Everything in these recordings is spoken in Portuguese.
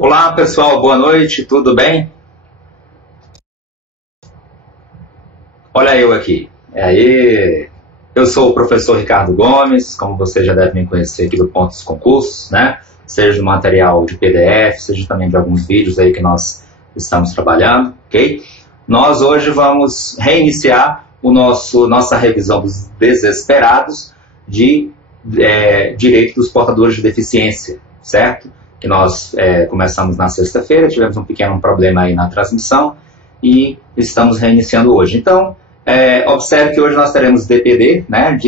Olá pessoal, boa noite, tudo bem? Olha eu aqui. Eu sou o professor Ricardo Gomes, como você já deve me conhecer aqui do Ponto dos Concursos, né? Seja do material de PDF, seja também de alguns vídeos aí que nós estamos trabalhando, ok? Nós hoje vamos reiniciar nossa revisão dos desesperados de direito dos portadores de deficiência, certo? Que nós começamos na sexta-feira, tivemos um pequeno problema aí na transmissão e estamos reiniciando hoje. Então, observe que hoje nós teremos DPD, né,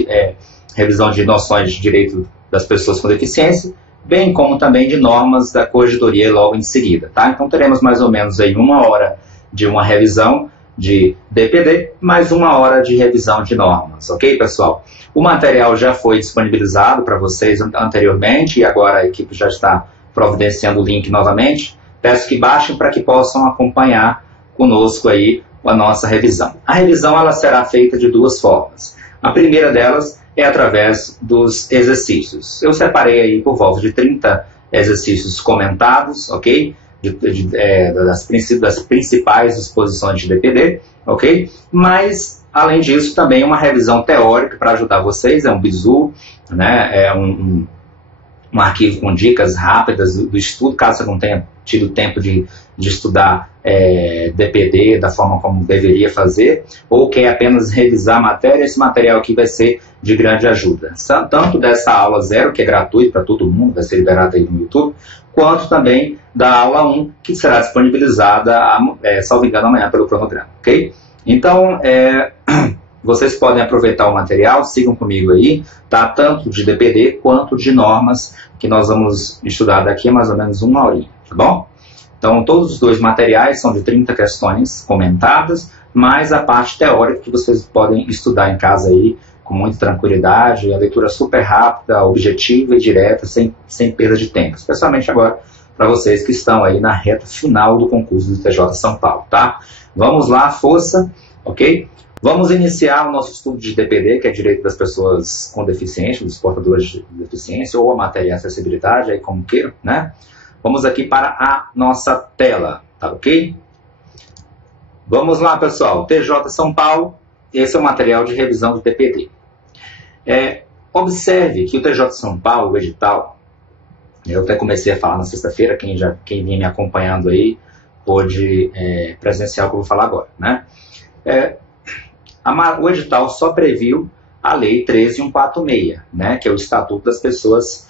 revisão de noções de direito das pessoas com deficiência, bem como também de normas da corregedoria logo em seguida. Tá? Então, teremos mais ou menos aí 1 hora de uma revisão de DPD, mais 1 hora de revisão de normas, ok, pessoal? O material já foi disponibilizado para vocês anteriormente e agora a equipe já está providenciando o link novamente. Peço que baixem para que possam acompanhar conosco aí a nossa revisão. A revisão ela será feita de 2 formas. A primeira delas é através dos exercícios. Eu separei aí por volta de 30 exercícios comentados, ok? Das principais disposições de DPD, ok? Mas, além disso, também uma revisão teórica para ajudar vocês, é um bizu, né? É um arquivo com dicas rápidas do estudo, caso você não tenha tido tempo de estudar DPD da forma como deveria fazer, ou quer apenas revisar a matéria, esse material aqui vai ser de grande ajuda. Tanto dessa aula 0, que é gratuito para todo mundo, vai ser liberado aí no YouTube, quanto também da aula 1, que será disponibilizada, salvo engano, amanhã pelo cronograma, ok? Então, vocês podem aproveitar o material, sigam comigo aí, tá? Tanto de DPD quanto de normas, que nós vamos estudar daqui a mais ou menos 1 horinha, tá bom? Então, todos os 2 materiais são de 30 questões comentadas, mais a parte teórica que vocês podem estudar em casa aí, com muita tranquilidade, a leitura super rápida, objetiva e direta, sem perda de tempo, especialmente agora para vocês que estão aí na reta final do concurso do TJ São Paulo, tá? Vamos lá, força, ok? Vamos iniciar o nosso estudo de DPD, que é Direito das Pessoas com Deficiência, dos portadores de deficiência, ou a matéria de acessibilidade, aí como queiram, né? Vamos aqui para a nossa tela, tá ok? Vamos lá, pessoal. TJ São Paulo, esse é o material de revisão do DPD. Observe que o TJ São Paulo, o edital, eu até comecei a falar na sexta-feira, quem vinha me acompanhando aí pôde presenciar o que eu vou falar agora, né? O edital só previu a Lei 13.146, né, que é o Estatuto das Pessoas,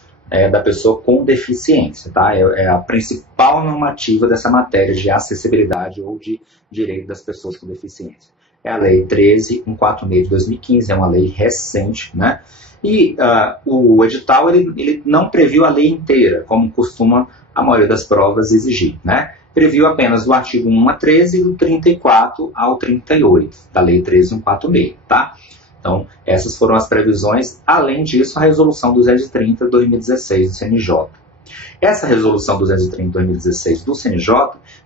da Pessoa com Deficiência. Tá? É a principal normativa dessa matéria de acessibilidade ou de direito das pessoas com deficiência. É a Lei 13.146 de 2015, é uma lei recente, né? E o edital ele não previu a lei inteira, como costuma a maioria das provas exigir, né? Previu apenas do artigo 1 a 13 e do 34 ao 38 da Lei 13.146, tá? Então, essas foram as previsões. Além disso, a Resolução 230 de 2016 do CNJ. Essa Resolução 230 de 2016 do CNJ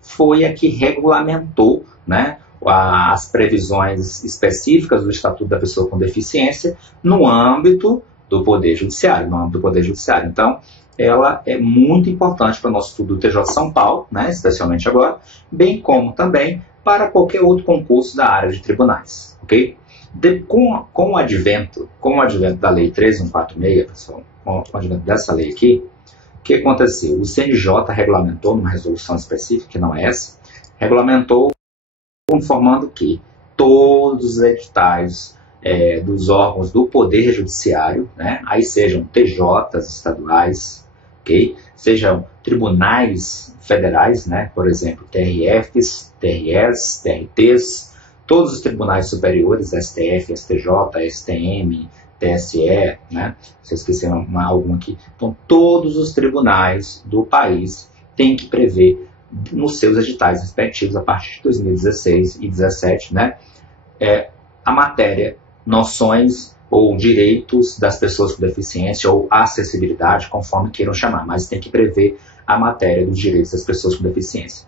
foi a que regulamentou, né, as previsões específicas do Estatuto da Pessoa com Deficiência no âmbito do Poder Judiciário, Então, ela é muito importante para o nosso estudo do TJ São Paulo, né, especialmente agora, bem como também para qualquer outro concurso da área de tribunais, ok? Com o advento da Lei 13.146, pessoal, com o advento dessa lei aqui, o que aconteceu? O CNJ regulamentou, numa resolução específica, que não é essa, regulamentou informando que todos os editais dos órgãos do Poder Judiciário, né, aí sejam TJs estaduais, okay, sejam tribunais federais, né, por exemplo, TRFs, TREs, TRTs, todos os tribunais superiores, STF, STJ, STM, TSE, né, se eu esqueci algum aqui, então todos os tribunais do país têm que prever nos seus editais respectivos, a partir de 2016 e 2017, né, a matéria, noções ou direitos das pessoas com deficiência ou acessibilidade, conforme queiram chamar, mas tem que prever a matéria dos direitos das pessoas com deficiência.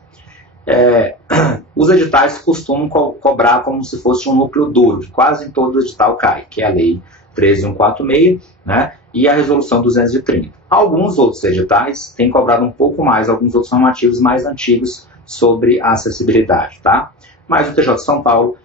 Os editais costumam cobrar como se fosse um núcleo duro, que quase em todo edital cai, que é a Lei 13.146, né, e a Resolução 230. Alguns outros editais têm cobrado um pouco mais, alguns outros normativos mais antigos sobre a acessibilidade, tá? Mas o TJ de São Paulo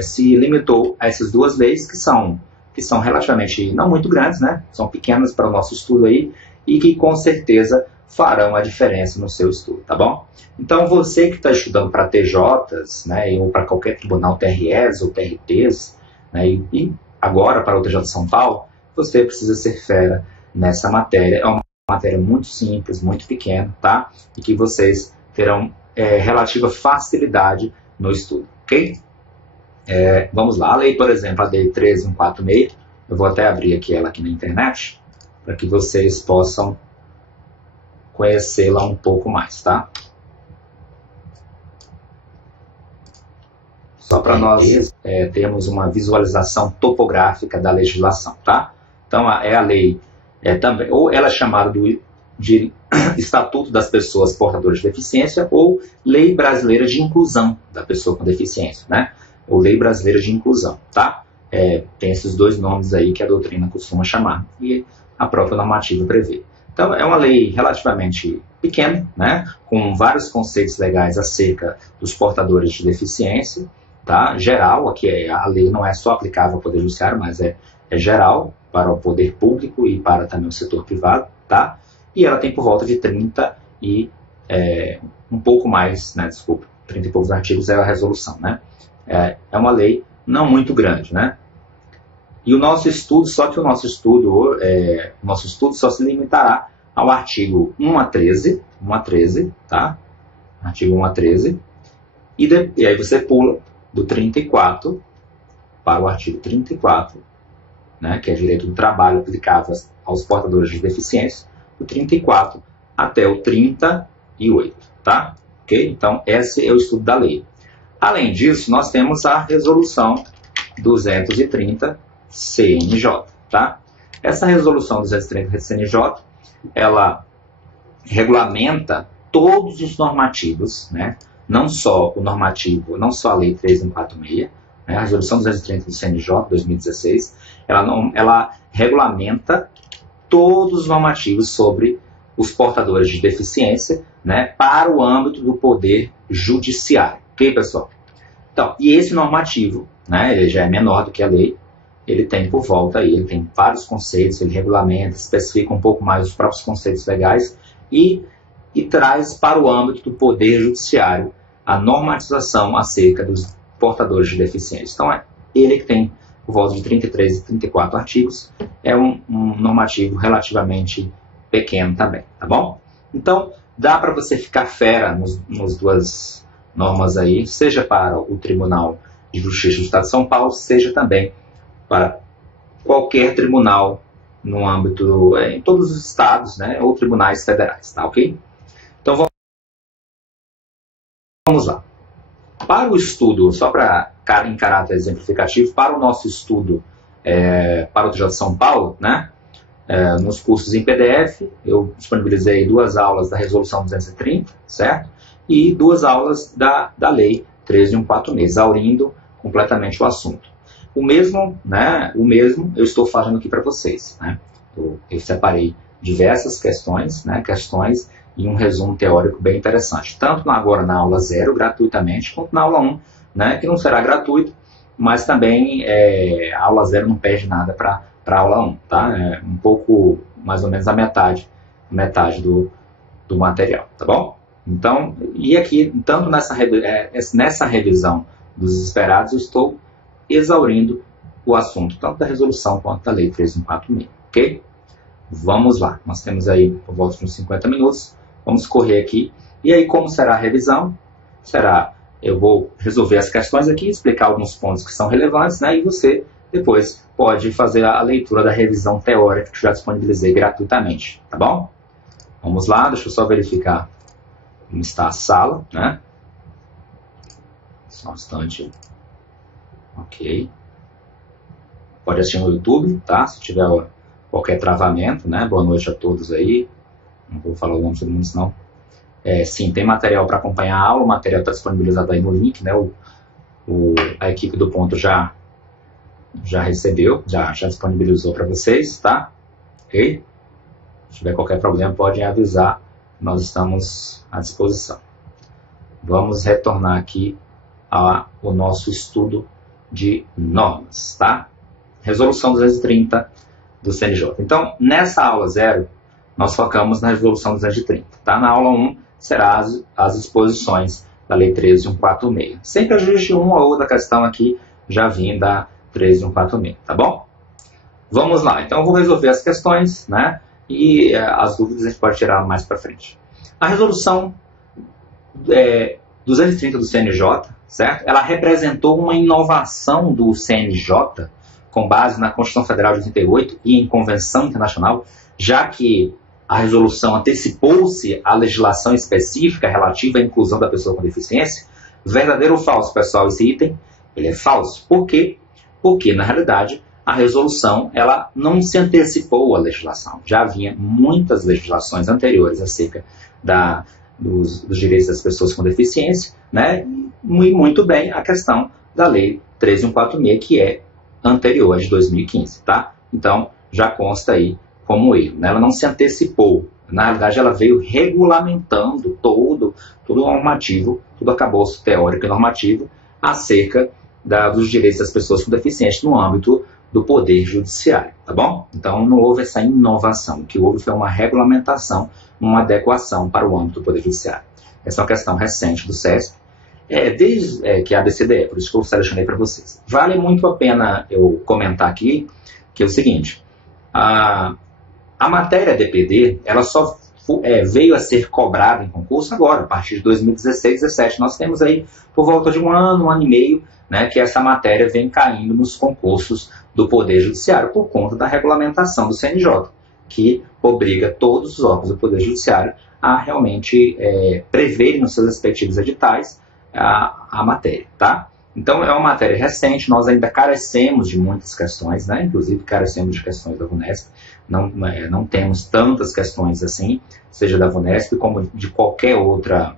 se limitou a essas duas leis que são relativamente não muito grandes, né? São pequenas para o nosso estudo aí e que com certeza farão a diferença no seu estudo, tá bom? Então você que está estudando para TJs, né, ou para qualquer tribunal TREs ou TRTs, né, e agora para o TJ de São Paulo, você precisa ser fera nessa matéria. É uma matéria muito simples, muito pequena, tá? E que vocês terão relativa facilidade no estudo, ok? Vamos lá, a lei, por exemplo, a lei 13146, eu vou até abrir ela aqui na internet, para que vocês possam conhecê-la um pouco mais, tá? Só para nós termos uma visualização topográfica da legislação, tá? Então, a lei, também, ou ela é chamada de Estatuto das Pessoas Portadoras de Deficiência, ou Lei Brasileira de Inclusão da Pessoa com Deficiência, né? Ou Lei Brasileira de Inclusão, tá? Tem esses dois nomes aí que a doutrina costuma chamar, e a própria normativa prevê. Então, é uma lei relativamente pequena, né? Com vários conceitos legais acerca dos portadores de deficiência, tá? Geral, aqui a lei não é só aplicável ao Poder Judiciário, mas é geral para o poder público e para também o setor privado, tá? E ela tem por volta de 30 e um pouco mais, né? Desculpa, 30 e poucos artigos é a resolução, né? É uma lei não muito grande, né? E o nosso estudo, o nosso estudo só se limitará ao artigo 1 a 13, tá? Artigo 1 a 13, e aí você pula do 34 para o artigo 34, né, que é direito do trabalho aplicável aos portadores de deficiência, do 34 até o 38, tá? Ok? Então, esse é o estudo da lei. Além disso, nós temos a resolução 230 CNJ, tá? Essa resolução 230 CNJ, ela regulamenta todos os normativos, né? Não só a lei 3146, né? A resolução 230 do CNJ 2016, ela regulamenta todos os normativos sobre os portadores de deficiência, né? Para o âmbito do poder judiciário, ok, pessoal? Então, e esse normativo, né? Ele já é menor do que a lei. Ele tem por volta aí, ele tem vários conceitos, ele regulamenta, especifica um pouco mais os próprios conceitos legais e traz para o âmbito do Poder Judiciário a normatização acerca dos portadores de deficiência. Então, ele que tem por volta de 33 e 34 artigos, é um normativo relativamente pequeno também, tá bom? Então, dá para você ficar fera nos duas normas aí, seja para o Tribunal de Justiça do Estado de São Paulo, seja também para qualquer tribunal no âmbito, em todos os estados, né, ou tribunais federais, tá ok? Então vamos lá. Para o estudo, só em caráter exemplificativo, para o nosso estudo para o TJ de São Paulo, né, nos cursos em PDF, eu disponibilizei 2 aulas da Resolução 230, certo? E 2 aulas da Lei 13146, exaurindo completamente o assunto. O mesmo eu estou fazendo aqui para vocês, né? Eu separei diversas questões, né, e um resumo teórico bem interessante, tanto agora na aula 0, gratuitamente, quanto na aula 1, né, que não será gratuito, mas também a aula 0 não perde nada para a aula 1, tá? É um pouco, mais ou menos a metade do material, tá bom? Então, e aqui, tanto nessa revisão dos esperados, eu estou exaurindo o assunto, tanto da resolução quanto da lei 3146, ok? Vamos lá, nós temos aí por volta de uns 50 minutos, vamos correr aqui, e aí como será a revisão? Eu vou resolver as questões aqui, explicar alguns pontos que são relevantes, né, e você depois pode fazer a leitura da revisão teórica que eu já disponibilizei gratuitamente, tá bom? Vamos lá, deixa eu só verificar como está a sala, né? Só um instante. Ok. Pode assistir no YouTube, tá? Se tiver qualquer travamento, né? Boa noite a todos aí. Não vou falar o nome de todo mundo, senão. Sim, tem material para acompanhar a aula, o material está disponibilizado aí no link, né? A equipe do ponto já recebeu, já disponibilizou para vocês, tá? ok? Se tiver qualquer problema, podem avisar, nós estamos à disposição. Vamos retornar aqui ao nosso estudo de normas, tá? Resolução 230 do CNJ. Então, nessa aula 0, nós focamos na resolução 230, tá? Na aula 1, será as disposições da Lei 13.146. Sem prejuízo de uma ou outra questão aqui, já vim da 13.146, tá bom? Vamos lá, então eu vou resolver as questões, né? E as dúvidas a gente pode tirar mais para frente. A resolução 230 do CNJ, certo? Ela representou uma inovação do CNJ, com base na Constituição Federal de 88 e em convenção internacional, já que a resolução antecipou-se à legislação específica relativa à inclusão da pessoa com deficiência. Verdadeiro ou falso, pessoal, esse item? Ele é falso. Por quê? Porque, na realidade, a resolução ela não se antecipou à legislação. Já havia muitas legislações anteriores acerca dos direitos das pessoas com deficiência, né? E muito bem a questão da Lei 13.146, que é anterior, de 2015, tá? Então, já consta aí como erro, né? Ela não se antecipou. Na realidade, ela veio regulamentando todo o normativo, todo o arcabouço teórico e normativo acerca dos direitos das pessoas com deficiência no âmbito do Poder Judiciário, tá bom? Então, não houve essa inovação. O que houve foi uma regulamentação, uma adequação para o âmbito do Poder Judiciário. Essa é uma questão recente do CESP, desde que a DCDE, por isso que eu selecionei para vocês. Vale muito a pena eu comentar aqui que é o seguinte, a matéria DPD, ela só veio a ser cobrada em concurso agora, a partir de 2016, 2017. Nós temos aí, por volta de um ano e meio, né, que essa matéria vem caindo nos concursos do Poder Judiciário por conta da regulamentação do CNJ, que obriga todos os órgãos do Poder Judiciário a realmente preverem nos seus respectivos editais a matéria, tá? Então, é uma matéria recente, nós ainda carecemos de muitas questões, né? Inclusive carecemos de questões da VUNESP, não temos tantas questões assim, seja da VUNESP como de qualquer outra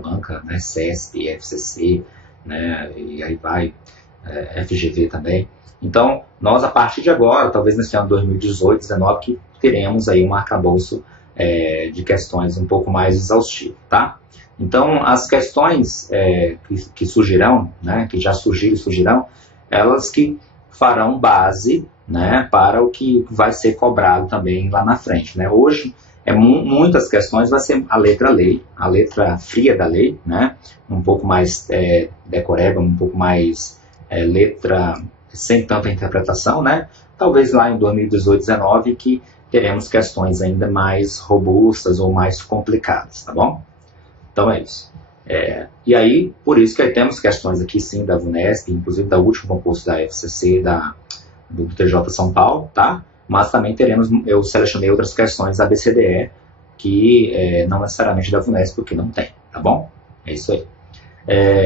banca, né? CESP, FCC, né? E aí vai, FGV também. Então, nós a partir de agora, talvez nesse ano 2018, 2019, que teremos aí um arcabouço de questões um pouco mais exaustivo, tá? Então, as questões que surgirão, né, que já surgiram e surgirão, elas que farão base, né, para o que vai ser cobrado também lá na frente, né? Hoje, muitas questões vai ser a letra fria da lei, né, um pouco mais decoreba, um pouco mais letra sem tanta interpretação, né? Talvez lá em 2018, 2019, que teremos questões ainda mais robustas ou mais complicadas, tá bom? Então é isso. E aí, por isso que aí temos questões aqui sim da VUNESP, inclusive do último concurso da FCC, do TJ São Paulo, tá? Mas também eu selecionei outras questões da BCDE, que não necessariamente da VUNESP, porque não tem, tá bom? É isso aí.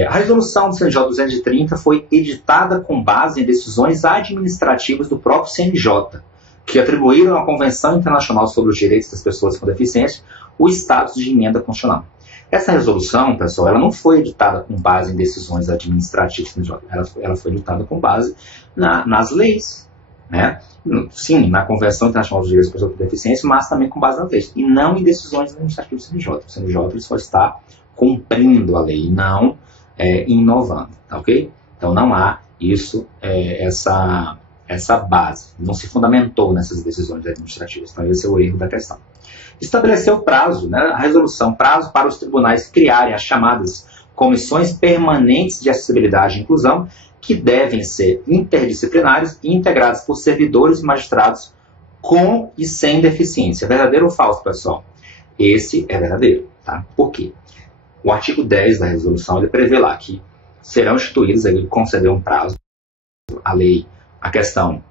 A resolução do CNJ 230 foi editada com base em decisões administrativas do próprio CNJ, que atribuíram à Convenção Internacional sobre os Direitos das Pessoas com Deficiência o status de emenda constitucional. Essa resolução, pessoal, ela não foi editada com base em decisões administrativas, ela foi editada com base nas leis, né? Sim, na Convenção Internacional dos Direitos das Pessoas com Deficiência, mas também com base nas leis, e não em decisões administrativas do CNJ. O CNJ ele só está cumprindo a lei, não inovando, tá ok? Então não há essa base, não se fundamentou nessas decisões administrativas, então esse é o erro da questão. Estabeleceu prazo, né, a resolução, prazo para os tribunais criarem as chamadas comissões permanentes de acessibilidade e inclusão, que devem ser interdisciplinares e integradas por servidores e magistrados com e sem deficiência. Verdadeiro ou falso, pessoal? Esse é verdadeiro, tá? Por quê? O artigo 10 da resolução, ele prevê lá que serão instituídos, ele concedeu um prazo, a questão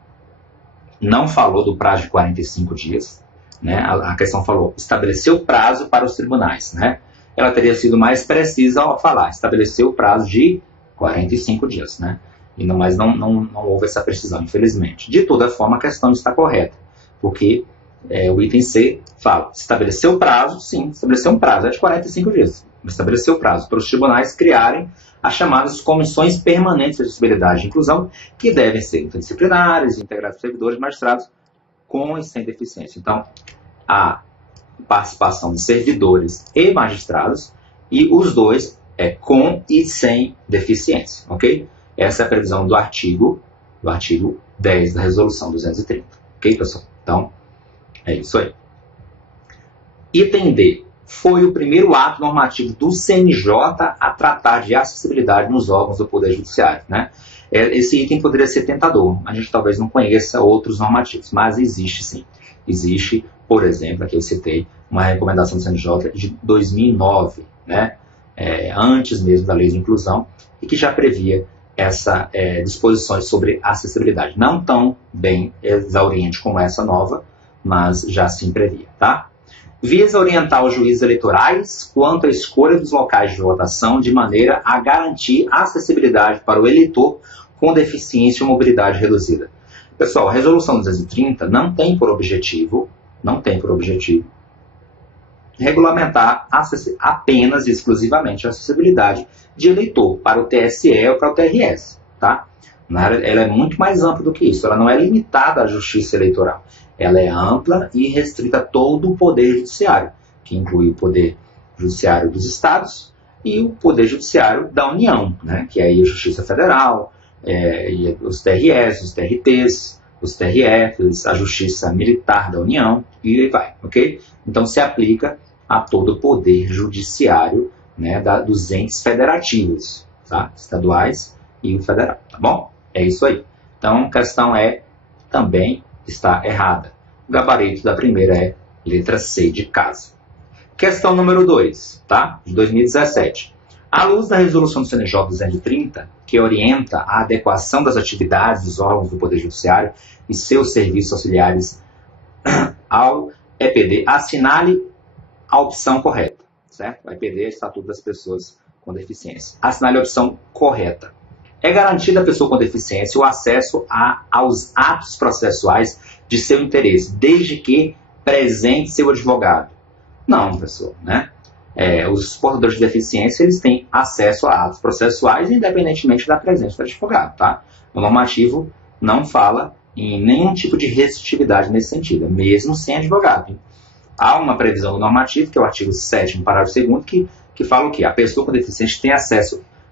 não falou do prazo de 45 dias, né? A questão falou, estabeleceu prazo para os tribunais, né? Ela teria sido mais precisa ao falar, estabeleceu o prazo de 45 dias, né? Mas não houve essa precisão, infelizmente. De toda forma, a questão está correta, porque o item C fala, estabeleceu o prazo, sim, estabeleceu um prazo, é de 45 dias, estabeleceu o prazo para os tribunais criarem as chamadas comissões permanentes de acessibilidade e inclusão, que devem ser interdisciplinares, integradas por servidores e magistrados, com e sem deficiência. Então, a participação de servidores e magistrados, e os dois com e sem deficiência, ok? Essa é a previsão do artigo 10 da Resolução 230, ok, pessoal? Então, é isso aí. Item D. Foi o primeiro ato normativo do CNJ a tratar de acessibilidade nos órgãos do Poder Judiciário, né? Esse item poderia ser tentador. A gente talvez não conheça outros normativos, mas existe sim. Existe, por exemplo, aqui eu citei uma recomendação do CNJ de 2009, né? Antes mesmo da Lei de Inclusão, e que já previa essas disposições sobre acessibilidade. Não tão bem exauriente como essa nova, mas já sim previa, tá? Visa orientar os juízes eleitorais quanto à escolha dos locais de votação de maneira a garantir acessibilidade para o eleitor com deficiência ou mobilidade reduzida. Pessoal, a Resolução 230 não tem por objetivo regulamentar apenas e exclusivamente a acessibilidade de eleitor para o TSE ou para o TRS, tá? Ela é muito mais ampla do que isso, ela não é limitada à justiça eleitoral. Ela é ampla e restrita a todo o Poder Judiciário, que inclui o Poder Judiciário dos Estados e o Poder Judiciário da União, né? Que é aí a Justiça Federal, e os TRS, os TRTs, os TRFs, a Justiça Militar da União, e aí vai, ok? Então se aplica a todo o Poder Judiciário, né, dos entes federativos, tá? Estaduais e o federal, tá bom? É isso aí. Então a questão também está errada. O gabarito da primeira é letra C de casa. Questão número 2, tá? De 2017. À luz da resolução do CNJ 230, que orienta a adequação das atividades dos órgãos do Poder Judiciário e seus serviços auxiliares ao EPD, assinale a opção correta, certo? O EPD é o Estatuto das Pessoas com Deficiência. Assinale a opção correta. É garantida à pessoa com deficiência o acesso aos atos processuais de seu interesse, desde que presente seu advogado. Não, pessoal, né? Os portadores de deficiência, eles têm acesso a atos processuais independentemente da presença do advogado, tá? O normativo não fala em nenhum tipo de restritividade nesse sentido, mesmo sem advogado. Há uma previsão do normativo, que é o artigo 7º, parágrafo 2º, que fala o quê? A pessoa com deficiência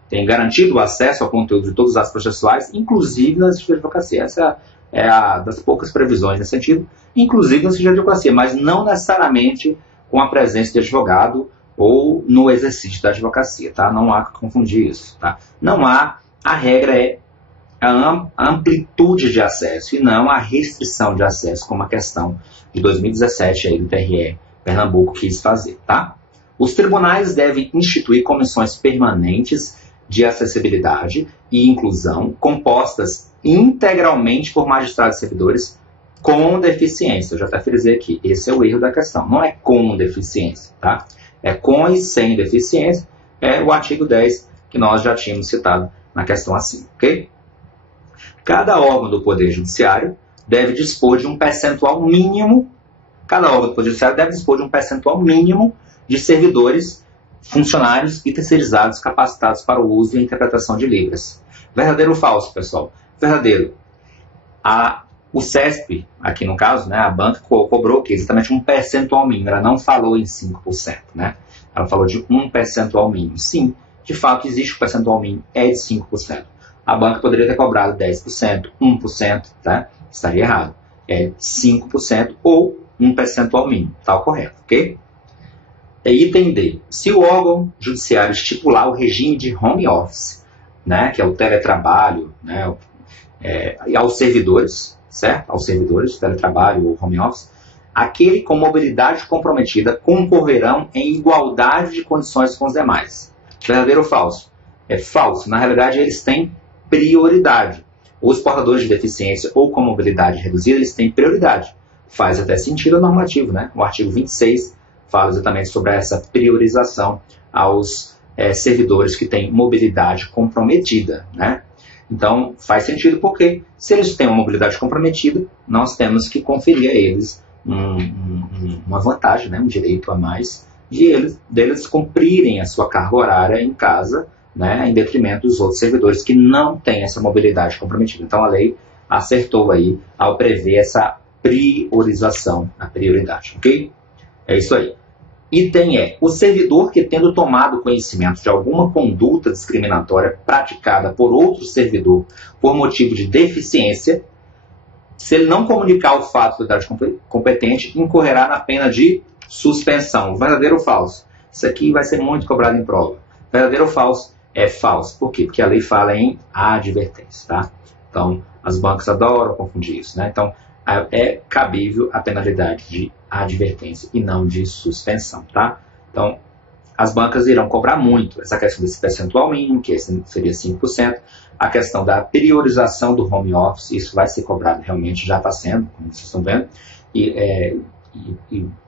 tem garantido o acesso ao conteúdo de todos os atos processuais, inclusive na justiça de advocacia. Essa é a das poucas previsões nesse sentido, inclusive na justiça de advocacia, mas não necessariamente com a presença de advogado ou no exercício da advocacia, tá? Não há que confundir isso, tá? Não há, a regra é a amplitude de acesso e não a restrição de acesso, como a questão de 2017 aí do TRE Pernambuco quis fazer, tá? Os tribunais devem instituir comissões permanentes de acessibilidade e inclusão compostas integralmente por magistrados e servidores com deficiência. Eu já até frisei aqui, esse é o erro da questão. Não é com deficiência, tá? É com e sem deficiência. É o artigo 10 que nós já tínhamos citado na questão acima, ok? Cada órgão do Poder Judiciário deve dispor de um percentual mínimo. Cada órgão do Poder Judiciário deve dispor de um percentual mínimo de servidores, funcionários e terceirizados capacitados para o uso e interpretação de Libras. Verdadeiro ou falso, pessoal? Verdadeiro. O CESP, aqui no caso, né, a banca cobrou que exatamente um percentual mínimo. Ela não falou em 5%, né? Ela falou de um percentual mínimo. Sim, de fato existe o percentual mínimo, é de 5%. A banca poderia ter cobrado 10%, 1%, tá? Estaria errado. É 5% ou um percentual mínimo. Está o correto, ok? Item D. Se o órgão judiciário estipular o regime de home office, né, que é o teletrabalho, né, e aos servidores, certo? Aos servidores, teletrabalho ou home office, aquele com mobilidade comprometida concorrerão em igualdade de condições com os demais. Verdadeiro ou falso? É falso. Na realidade, eles têm prioridade. Os portadores de deficiência ou com mobilidade reduzida, eles têm prioridade. Faz até sentido o normativo, né? O artigo 26 fala exatamente sobre essa priorização aos servidores que têm mobilidade comprometida, né? Então, faz sentido porque, se eles têm uma mobilidade comprometida, nós temos que conferir a eles uma vantagem, né? Um direito a mais, deles cumprirem a sua carga horária em casa, né? Em detrimento dos outros servidores que não têm essa mobilidade comprometida. Então, a lei acertou aí ao prever essa priorização, a prioridade, ok? É isso aí. Item E. O servidor que, tendo tomado conhecimento de alguma conduta discriminatória praticada por outro servidor por motivo de deficiência, se ele não comunicar o fato à autoridade competente, incorrerá na pena de suspensão. Verdadeiro ou falso? Isso aqui vai ser muito cobrado em prova. Verdadeiro ou falso? É falso. Por quê? Porque a lei fala em advertência, tá? Então, as bancas adoram confundir isso, né? Então, é cabível a penalidade de advertência e não de suspensão, tá? Então, as bancas irão cobrar muito essa questão desse percentual mínimo, que seria 5%, a questão da priorização do home office, isso vai ser cobrado realmente, já está sendo, como vocês estão vendo, e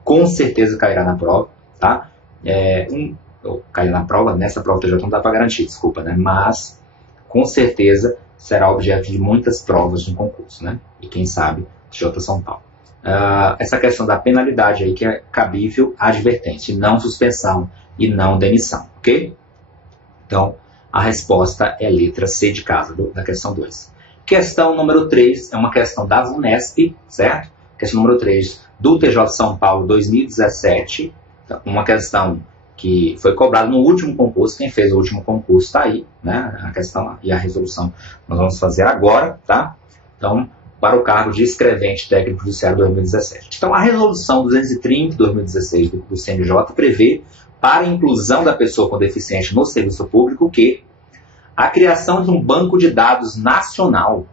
com certeza cairá na prova, tá? Cair na prova, nessa prova TJ não dá para garantir, desculpa, né? Mas, com certeza, será objeto de muitas provas de concurso, né? E quem sabe, TJ São Paulo. Essa questão da penalidade aí, que é cabível advertência, não suspensão e não demissão, ok? Então, a resposta é letra C de casa, da questão 2. Questão número 3 é uma questão da VUNESP, certo? Questão número 3 do TJ São Paulo 2017, uma questão que foi cobrada no último concurso. Quem fez o último concurso está aí, né? A questão e a resolução nós vamos fazer agora, tá? Então, para o cargo de escrevente técnico judiciário 2017. Então, a resolução 230 de 2016 do CNJ prevê, para a inclusão da pessoa com deficiência no serviço público, que a criação de um banco de dados nacional,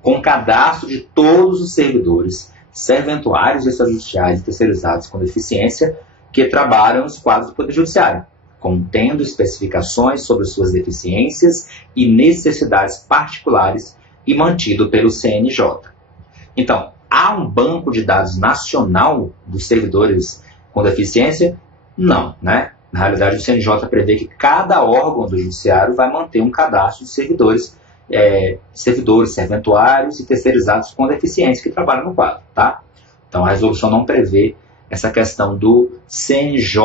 com cadastro de todos os servidores, serventuários, extrajudiciais e terceirizados com deficiência que trabalham nos quadros do Poder Judiciário, contendo especificações sobre suas deficiências e necessidades particulares e mantido pelo CNJ. Então, há um banco de dados nacional dos servidores com deficiência? Não, né? Na realidade, o CNJ prevê que cada órgão do Judiciário vai manter um cadastro de servidores, serventuários e terceirizados com deficiência que trabalham no quadro, tá? Então, a resolução não prevê essa questão do CNJ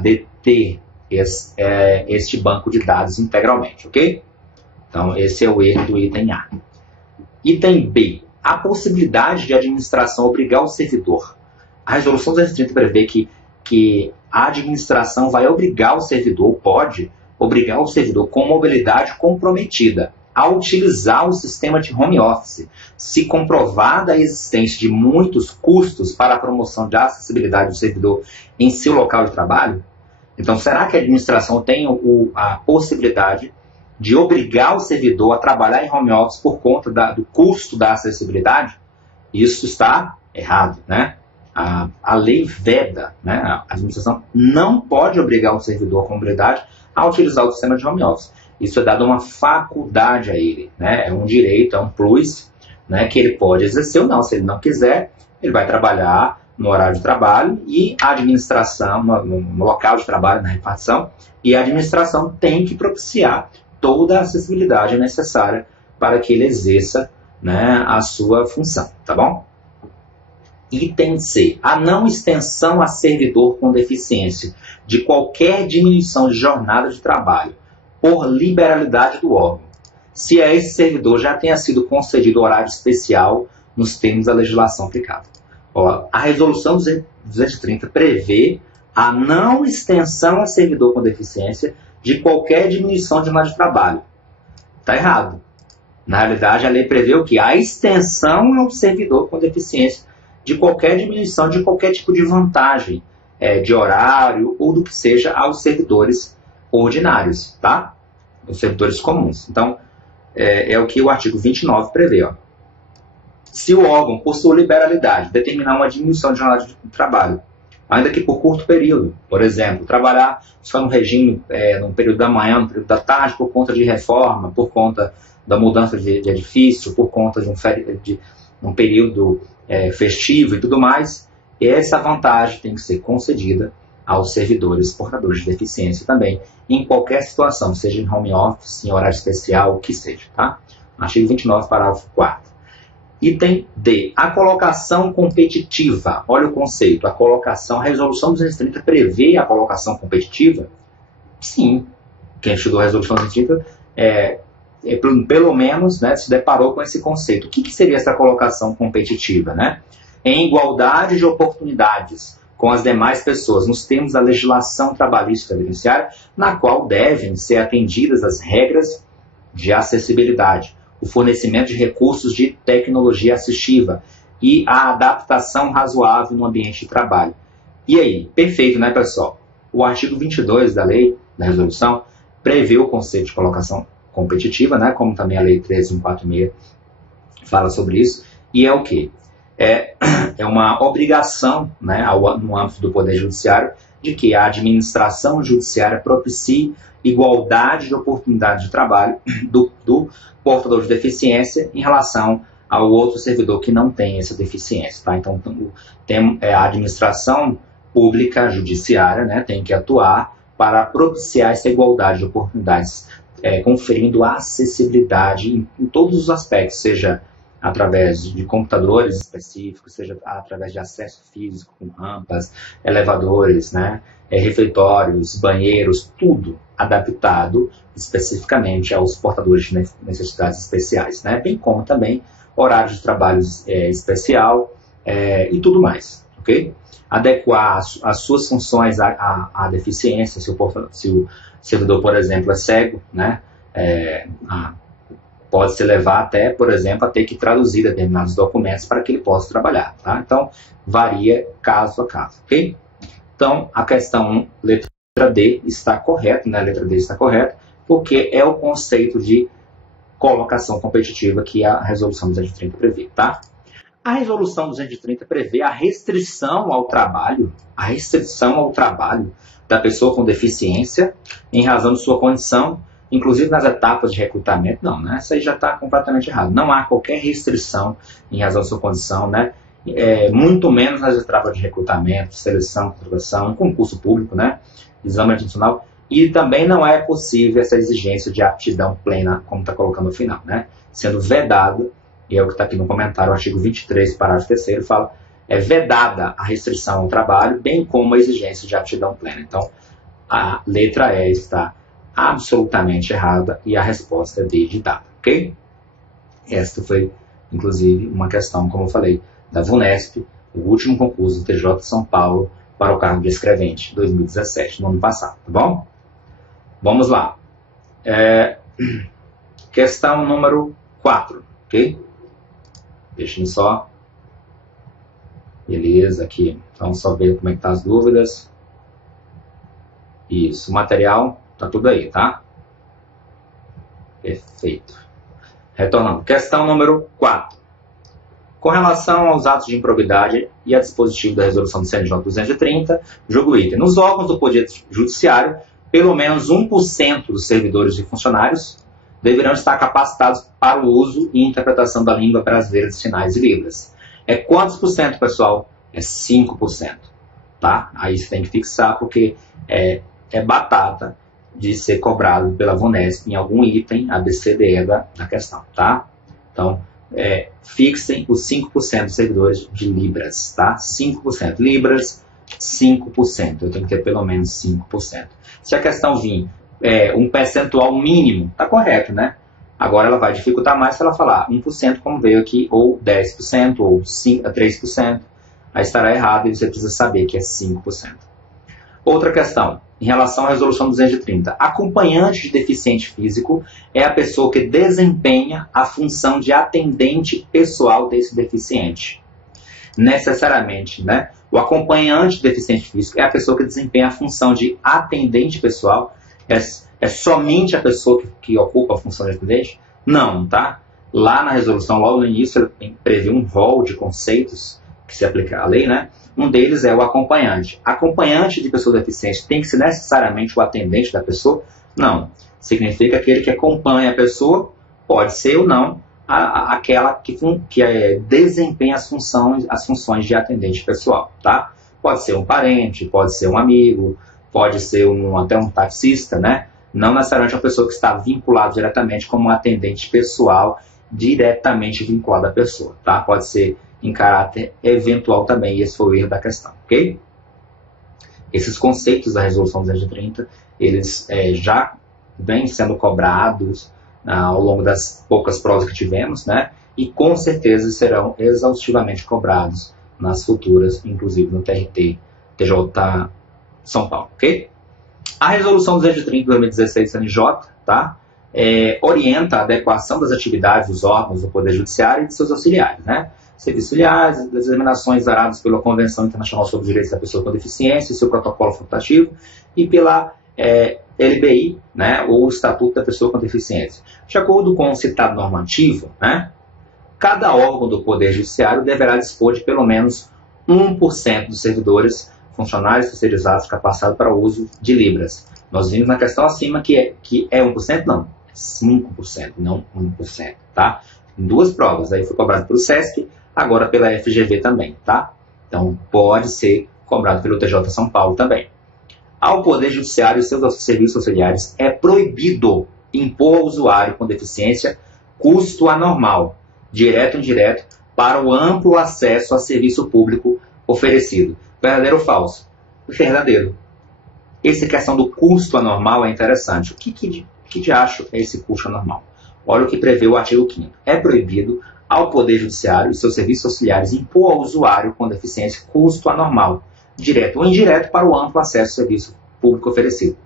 deter este banco de dados integralmente, ok? Então, esse é o erro do item A. Item B. A possibilidade de administração obrigar o servidor. A resolução 230 prevê que a administração vai obrigar o servidor, pode obrigar o servidor com mobilidade comprometida a utilizar o sistema de home office, se comprovada a existência de muitos custos para a promoção da acessibilidade do servidor em seu local de trabalho. Então, será que a administração tem a possibilidade de obrigar o servidor a trabalhar em home office por conta do custo da acessibilidade? Isso está errado, né? A lei veda, né? A administração não pode obrigar o servidor com mobilidade a utilizar o sistema de home office. Isso é dado uma faculdade a ele, né? É um direito, é um plus, né? Que ele pode exercer ou não. Se ele não quiser, ele vai trabalhar no horário de trabalho e a administração, no local de trabalho, na repartição, e a administração tem que propiciar toda a acessibilidade necessária para que ele exerça, né, a sua função, tá bom? Item C. A não extensão a servidor com deficiência de qualquer diminuição de jornada de trabalho por liberalidade do órgão, se a esse servidor já tenha sido concedido horário especial nos termos da legislação aplicada. A resolução 230 prevê a não extensão a servidor com deficiência de qualquer diminuição de jornada de trabalho. Está errado. Na realidade, a lei prevê o quê? A extensão ao servidor com deficiência de qualquer diminuição de qualquer tipo de vantagem de horário ou do que seja aos servidores ordinários, tá? Os servidores comuns. Então, é o que o artigo 29 prevê, ó. Se o órgão possui liberalidade, determinar uma diminuição de jornada de trabalho, ainda que por curto período, por exemplo, trabalhar só no regime, no período da manhã, no período da tarde, por conta de reforma, por conta da mudança de edifício, por conta de um período festivo e tudo mais, essa vantagem tem que ser concedida aos servidores portadores de deficiência também, em qualquer situação, seja em home office, em horário especial, o que seja, tá? Artigo 29, parágrafo 4º. Item D. A colocação competitiva. Olha o conceito. A colocação, a resolução 230 prevê a colocação competitiva? Sim. Quem estudou a resolução 230 pelo menos, né, se deparou com esse conceito. O que seria essa colocação competitiva? Né? Em igualdade de oportunidades com as demais pessoas, nos termos da legislação trabalhista previdenciária, na qual devem ser atendidas as regras de acessibilidade, o fornecimento de recursos de tecnologia assistiva e a adaptação razoável no ambiente de trabalho. E aí? Perfeito, né, pessoal? O artigo 22 da lei, da resolução, prevê o conceito de colocação competitiva, né, como também a lei 13146 fala sobre isso, e é o quê? É uma obrigação, né, no âmbito do Poder Judiciário, de que a administração judiciária propicie igualdade de oportunidade de trabalho do portador de deficiência em relação ao outro servidor que não tem essa deficiência. Tá? Então, a administração pública judiciária, né, tem que atuar para propiciar essa igualdade de oportunidades, conferindo acessibilidade em todos os aspectos, seja através de computadores específicos, seja através de acesso físico, com rampas, elevadores, né, refeitórios, banheiros, tudo adaptado especificamente aos portadores de necessidades especiais, né, bem como também horário de trabalho especial e tudo mais, ok? Adequar as suas funções à deficiência, se o servidor, por exemplo, é cego, né, pode se levar até, por exemplo, a ter que traduzir determinados documentos para que ele possa trabalhar. Tá? Então, varia caso a caso. Okay? Então, a questão letra D está correta, né? A letra D está correta, porque é o conceito de colocação competitiva que a resolução 230 prevê. Tá? A resolução 230 prevê a restrição ao trabalho da pessoa com deficiência em razão de sua condição, inclusive nas etapas de recrutamento. Não, né? Isso aí já está completamente errado. Não há qualquer restrição em razão da sua condição, né? Muito menos nas etapas de recrutamento, seleção, contratação, concurso público, né? Exame admissional. E também não é possível essa exigência de aptidão plena, como está colocando no final, né? Sendo vedado, e é o que está aqui no comentário, o artigo 23, parágrafo 3º, fala, é vedada a restrição ao trabalho, bem como a exigência de aptidão plena. Então, a letra E está absolutamente errada e a resposta é D de dado, ok? Esta foi, inclusive, uma questão, como eu falei, da VUNESP, o último concurso do TJ de São Paulo para o cargo de escrevente, 2017, no ano passado, tá bom? Vamos lá. Questão número 4, ok? Deixem só. Beleza, aqui. Vamos só ver como é que tá as dúvidas. Isso, o material tá tudo aí, tá? Perfeito. Retornando. Questão número 4. Com relação aos atos de improbidade e a dispositivo da resolução do CNJ 230, julgo item. Nos órgãos do Poder Judiciário, pelo menos 1% dos servidores e funcionários deverão estar capacitados para o uso e interpretação da língua brasileira de sinais e libras. É quantos por cento, pessoal? É 5%. Tá? Aí você tem que fixar, porque é batata de ser cobrado pela VUNESP em algum item ABCDE da questão. Tá? Então, fixem os 5% dos servidores de libras. Tá? 5%. Libras, 5%. Eu tenho que ter pelo menos 5%. Se a questão vir um percentual mínimo, está correto, né? Agora ela vai dificultar mais se ela falar 1%, como veio aqui, ou 10%, ou 3%. Aí estará errado e você precisa saber que é 5%. Outra questão, em relação à resolução 230. Acompanhante de deficiente físico é a pessoa que desempenha a função de atendente pessoal desse deficiente. Necessariamente, né? O acompanhante de deficiente físico é a pessoa que desempenha a função de atendente pessoal. É somente a pessoa que ocupa a função de atendente? Não, tá? Lá na resolução, logo no início, ele prevê um rol de conceitos que se aplica à lei, né? Um deles é o acompanhante. Acompanhante de pessoa deficiente tem que ser necessariamente o atendente da pessoa? Não. Significa aquele que acompanha a pessoa, pode ser ou não, aquela que desempenha as funções de atendente pessoal, tá? Pode ser um parente, pode ser um amigo, pode ser até um taxista, né? Não necessariamente uma pessoa que está vinculada diretamente como um atendente pessoal, diretamente vinculado à pessoa, tá? Pode ser em caráter eventual também, e esse foi o erro da questão, ok? Esses conceitos da resolução 230, eles já vêm sendo cobrados ao longo das poucas provas que tivemos, né? E com certeza serão exaustivamente cobrados nas futuras, inclusive no TRT, TJ São Paulo, ok? A resolução 230 de 2016 do CNJ, tá? Orienta a adequação das atividades dos órgãos do Poder Judiciário e de seus auxiliares, né? Serviços auxiliares, das determinações dadas pela Convenção Internacional sobre os Direitos da Pessoa com Deficiência e seu protocolo facultativo, e pela LBI, né, ou Estatuto da Pessoa com Deficiência. De acordo com o citado normativo, né, cada órgão do Poder Judiciário deverá dispor de pelo menos 1% dos servidores, funcionários terceirizados capacitados para o uso de Libras. Nós vimos na questão acima que é 1%, não, é 5%, não 1%, tá? Em duas provas, aí foi cobrado pelo SESC, agora pela FGV também, tá? Então pode ser cobrado pelo TJ São Paulo também. Ao Poder Judiciário e seus serviços auxiliares é proibido impor ao usuário com deficiência custo anormal, direto ou indireto, para o amplo acesso a serviço público oferecido. Verdadeiro ou falso? Verdadeiro. Essa questão do custo anormal é interessante. O que de acho é esse custo anormal? Olha o que prevê o artigo 5º. É proibido ao Poder Judiciário e seus serviços auxiliares impor ao usuário com deficiência custo anormal, direto ou indireto, para o amplo acesso ao serviço público oferecido.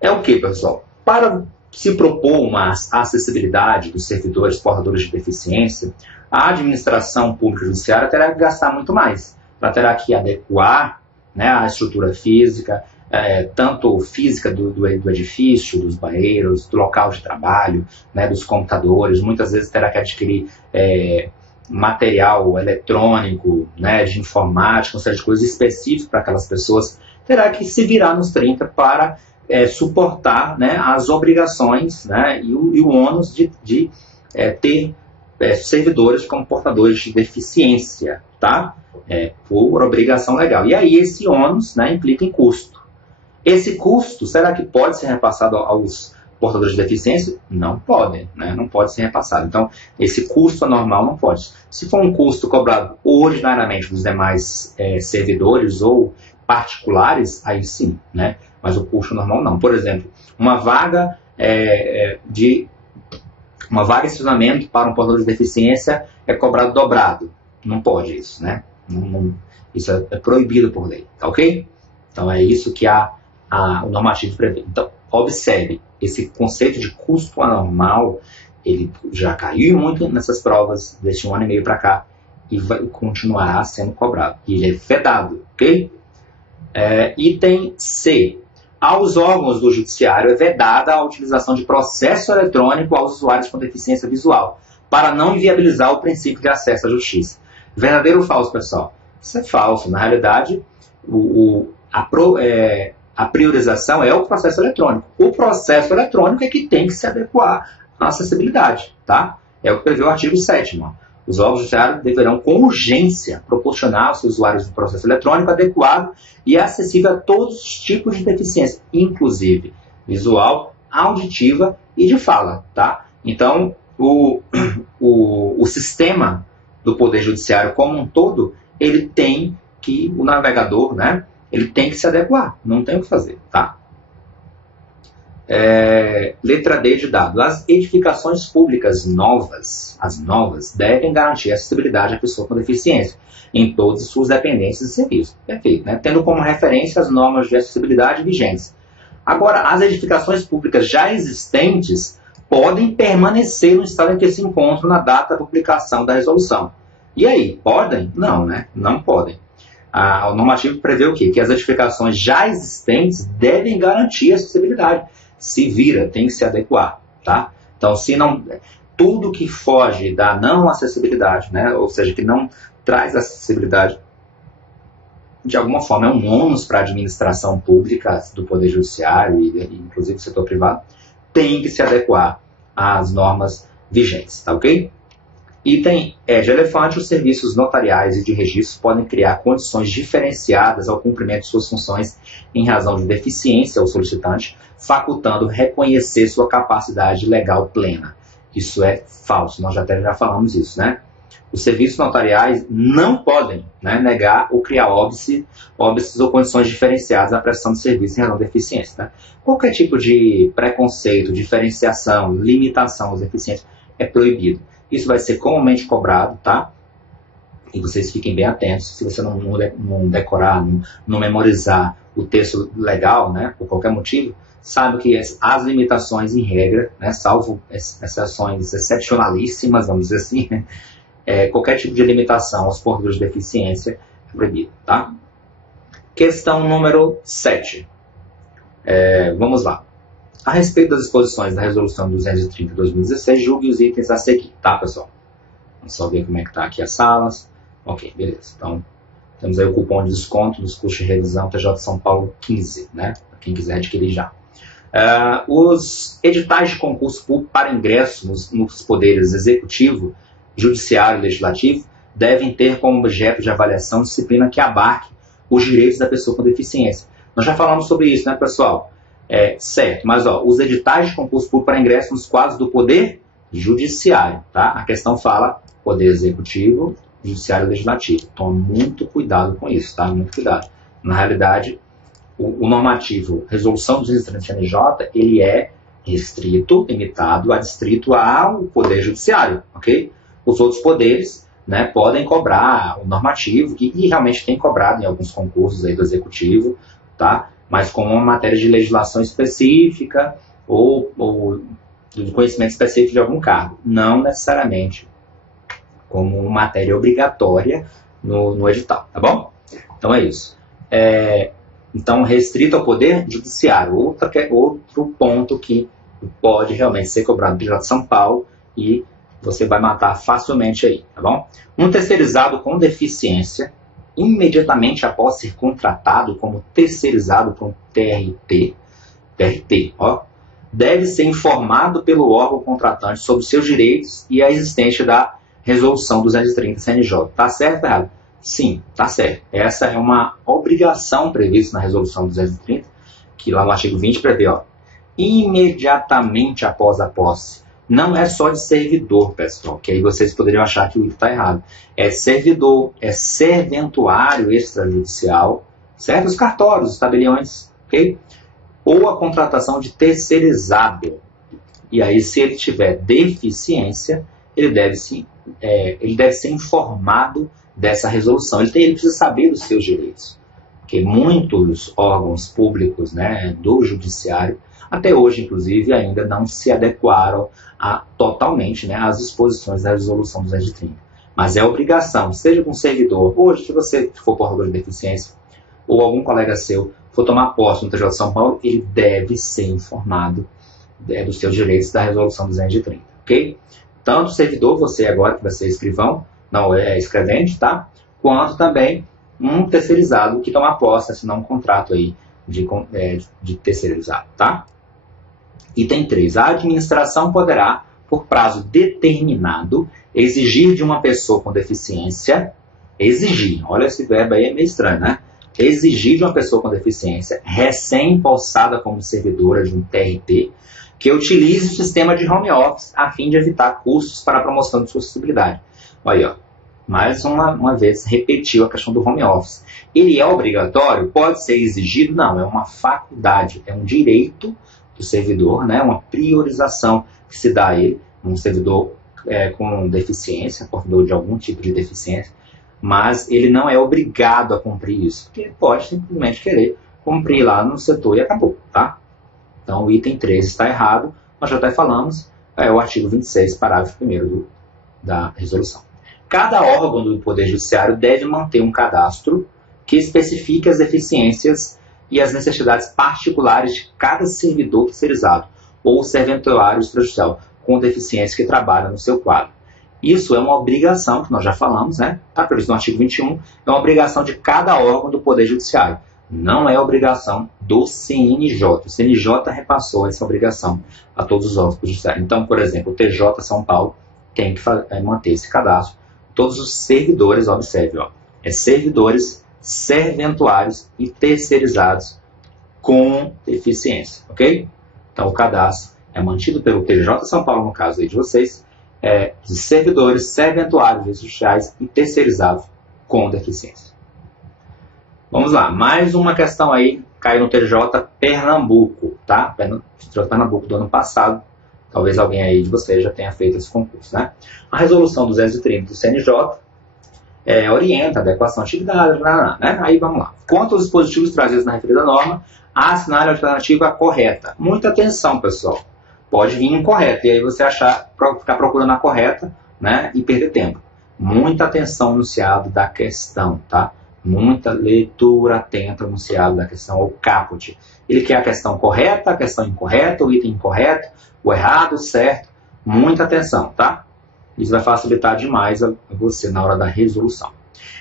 É o que, pessoal? Para se propor uma acessibilidade dos servidores portadores de deficiência, a administração pública judiciária terá que gastar muito mais. Ela terá que adequar, né, a estrutura física, tanto física do edifício, dos banheiros, do local de trabalho, né, dos computadores. Muitas vezes terá que adquirir material eletrônico, né, de informática, uma série de coisas específicas para aquelas pessoas. Terá que se virar nos 30 para suportar, né, as obrigações, né, e o ônus de ter servidores como portadores de deficiência, tá? Por obrigação legal. E aí esse ônus, né, implica em custo. Esse custo, será que pode ser repassado aos portadores de deficiência? Não pode, né? Não pode ser repassado. Então, esse custo anormal não pode. Se for um custo cobrado ordinariamente dos demais servidores ou particulares, aí sim, né? Mas o custo normal não. Por exemplo, uma vaga de estacionamento para um portador de deficiência é cobrado dobrado. Não pode isso, né? Isso é proibido por lei, tá ok? Então é isso que o normativo prevê. Então, observe, esse conceito de custo anormal, ele já caiu muito nessas provas deste 1 ano e meio para cá e continuará sendo cobrado. E ele é vedado, ok? Item C. Aos órgãos do judiciário é vedada a utilização de processo eletrônico aos usuários com deficiência visual, para não inviabilizar o princípio de acesso à justiça. Verdadeiro ou falso, pessoal? Isso é falso. Na realidade, a priorização é o processo eletrônico. O processo eletrônico é que tem que se adequar à acessibilidade, tá? É o que prevê o artigo 7º. Os órgãos judiciários deverão, com urgência, proporcionar aos seus usuários um processo eletrônico adequado e acessível a todos os tipos de deficiência, inclusive visual, auditiva e de fala, tá? Então, o sistema do Poder Judiciário como um todo, ele tem que, o navegador, né, ele tem que se adequar, não tem o que fazer, tá? Letra D de dado. As edificações públicas novas, as novas, devem garantir acessibilidade à pessoa com deficiência em todas as suas dependências e serviços. Perfeito, né? Tendo como referência as normas de acessibilidade vigentes. Agora, as edificações públicas já existentes podem permanecer no estado em que se encontram na data da publicação da resolução. E aí, podem? Não, né? Não podem. O normativo prevê o quê? Que as edificações já existentes devem garantir a acessibilidade. Se vira, tem que se adequar, tá? Então, se não, tudo que foge da não acessibilidade, né? Ou seja, que não traz acessibilidade, de alguma forma é um ônus para a administração pública do Poder Judiciário e inclusive do setor privado, tem que se adequar às normas vigentes, tá ok? Item E de elefante, os serviços notariais e de registro podem criar condições diferenciadas ao cumprimento de suas funções em razão de deficiência ao solicitante, facultando reconhecer sua capacidade legal plena. Isso é falso, nós já falamos isso, né? Os serviços notariais não podem, né, negar ou criar óbices ou condições diferenciadas na prestação de serviço em razão da deficiência. Tá? Qualquer tipo de preconceito, diferenciação, limitação aos deficientes é proibido. Isso vai ser comumente cobrado, tá? E vocês fiquem bem atentos. Se você não decorar, não memorizar o texto legal, né, por qualquer motivo, saiba que as limitações em regra, né, salvo exceções excepcionalíssimas, vamos dizer assim, qualquer tipo de limitação aos portadores de deficiência é proibido, tá? Questão número 7. Vamos lá. A respeito das disposições da Resolução 230 de 2016, julgue os itens a seguir, tá, pessoal? Vamos só ver como é que tá aqui as salas. Ok, beleza. Então, temos aí o cupom de desconto dos custos de revisão TJ São Paulo 15, né? Para quem quiser adquirir já. Os editais de concurso público para ingresso nos poderes executivo, judiciário e legislativo devem ter como objeto de avaliação disciplina que abarque os direitos da pessoa com deficiência. Nós já falamos sobre isso, né, pessoal? Certo, mas os editais de concurso público para ingresso nos quadros do poder judiciário, tá? A questão fala poder executivo, judiciário e legislativo. Tome muito cuidado com isso, tá? Muito cuidado. Na realidade, o normativo Resolução 230 CNJ, ele é restrito, limitado, adstrito ao poder judiciário, ok? Os outros poderes, né, podem cobrar o normativo, e realmente tem cobrado em alguns concursos aí do executivo, tá? Mas como uma matéria de legislação específica ou de conhecimento específico de algum cargo, não necessariamente como uma matéria obrigatória no edital, tá bom? Então é isso. Então, restrito ao poder judiciário, outro ponto que pode realmente ser cobrado pelo de São Paulo e você vai matar facilmente aí, tá bom? Um terceirizado com deficiência, imediatamente após ser contratado como terceirizado por um TRT, deve ser informado pelo órgão contratante sobre seus direitos e a existência da Resolução 230 CNJ. Tá certo ou errado? Sim, tá certo. Essa é uma obrigação prevista na Resolução 230, que lá no artigo 20 prevê, imediatamente após a posse. Não é só de servidor, pessoal, que aí vocês poderiam achar que o item está errado. É servidor, é serventuário extrajudicial, certo? Os cartórios, os tabeliões, ok? Ou a contratação de terceirizado. E aí, se ele tiver deficiência, ele deve ser informado dessa resolução. Ele precisa saber dos seus direitos. Porque muitos órgãos públicos, né, do judiciário, até hoje, inclusive, ainda não se adequaram totalmente, né, às disposições da Resolução 230. Mas é obrigação, seja com um servidor, hoje, se você for portador de deficiência, ou algum colega seu for tomar posse no TJ de São Paulo, ele deve ser informado dos seus direitos da Resolução 230, ok? Tanto o servidor, você agora que vai ser escrivão, não é escrevente, tá? Quanto também um terceirizado que toma posse, assinar um contrato aí de terceirizado, tá? Item 3. A administração poderá, por prazo determinado, exigir de uma pessoa com deficiência, olha esse verbo aí é meio estranho, né? Exigir de uma pessoa com deficiência, recém-possada como servidora de um TRT, que utilize o sistema de home office a fim de evitar custos para a promoção de sua acessibilidade. Olha aí, mais uma vez repetiu a questão do home office. Ele é obrigatório? Pode ser exigido? Não, é uma faculdade, é um direito do servidor, né? Uma priorização que se dá a ele, um servidor com deficiência, portador de algum tipo de deficiência, mas ele não é obrigado a cumprir isso, porque ele pode simplesmente querer cumprir lá no setor e acabou, tá? Então o item 3 está errado, nós já até falamos, é o artigo 26, parágrafo 1º da resolução. Cada órgão do Poder Judiciário deve manter um cadastro que especifique as deficiências e as necessidades particulares de cada servidor terceirizado ou serventuário extrajudicial com deficiência que trabalha no seu quadro. Isso é uma obrigação, que nós já falamos, né? Está previsto no artigo 21, é uma obrigação de cada órgão do Poder Judiciário. Não é obrigação do CNJ. O CNJ repassou essa obrigação a todos os órgãos judiciários. Então, por exemplo, o TJ São Paulo tem que manter esse cadastro. Todos os servidores, observe, servidores, serventuários e terceirizados com deficiência, ok? Então, o cadastro é mantido pelo TJ São Paulo, no caso aí de vocês, de servidores, serventuários sociais e terceirizados com deficiência. Vamos lá, mais uma questão aí, caiu no TJ Pernambuco, tá? TJ Pernambuco do ano passado, talvez alguém aí de vocês já tenha feito esse concurso, né? A resolução 230 do CNJ orienta a adequação à atividade, né? Aí vamos lá. Quanto aos dispositivos trazidos na referida norma, assinale a alternativa correta. Muita atenção, pessoal. Pode vir incorreta, e aí você ficar procurando a correta, né? E perder tempo. Muita atenção no enunciado da questão, tá? Muita leitura atenta no enunciado da questão, ou caput. Ele quer a questão correta, a questão incorreta, o item incorreto, o errado, o certo. Muita atenção, tá? Isso vai facilitar demais a você na hora da resolução.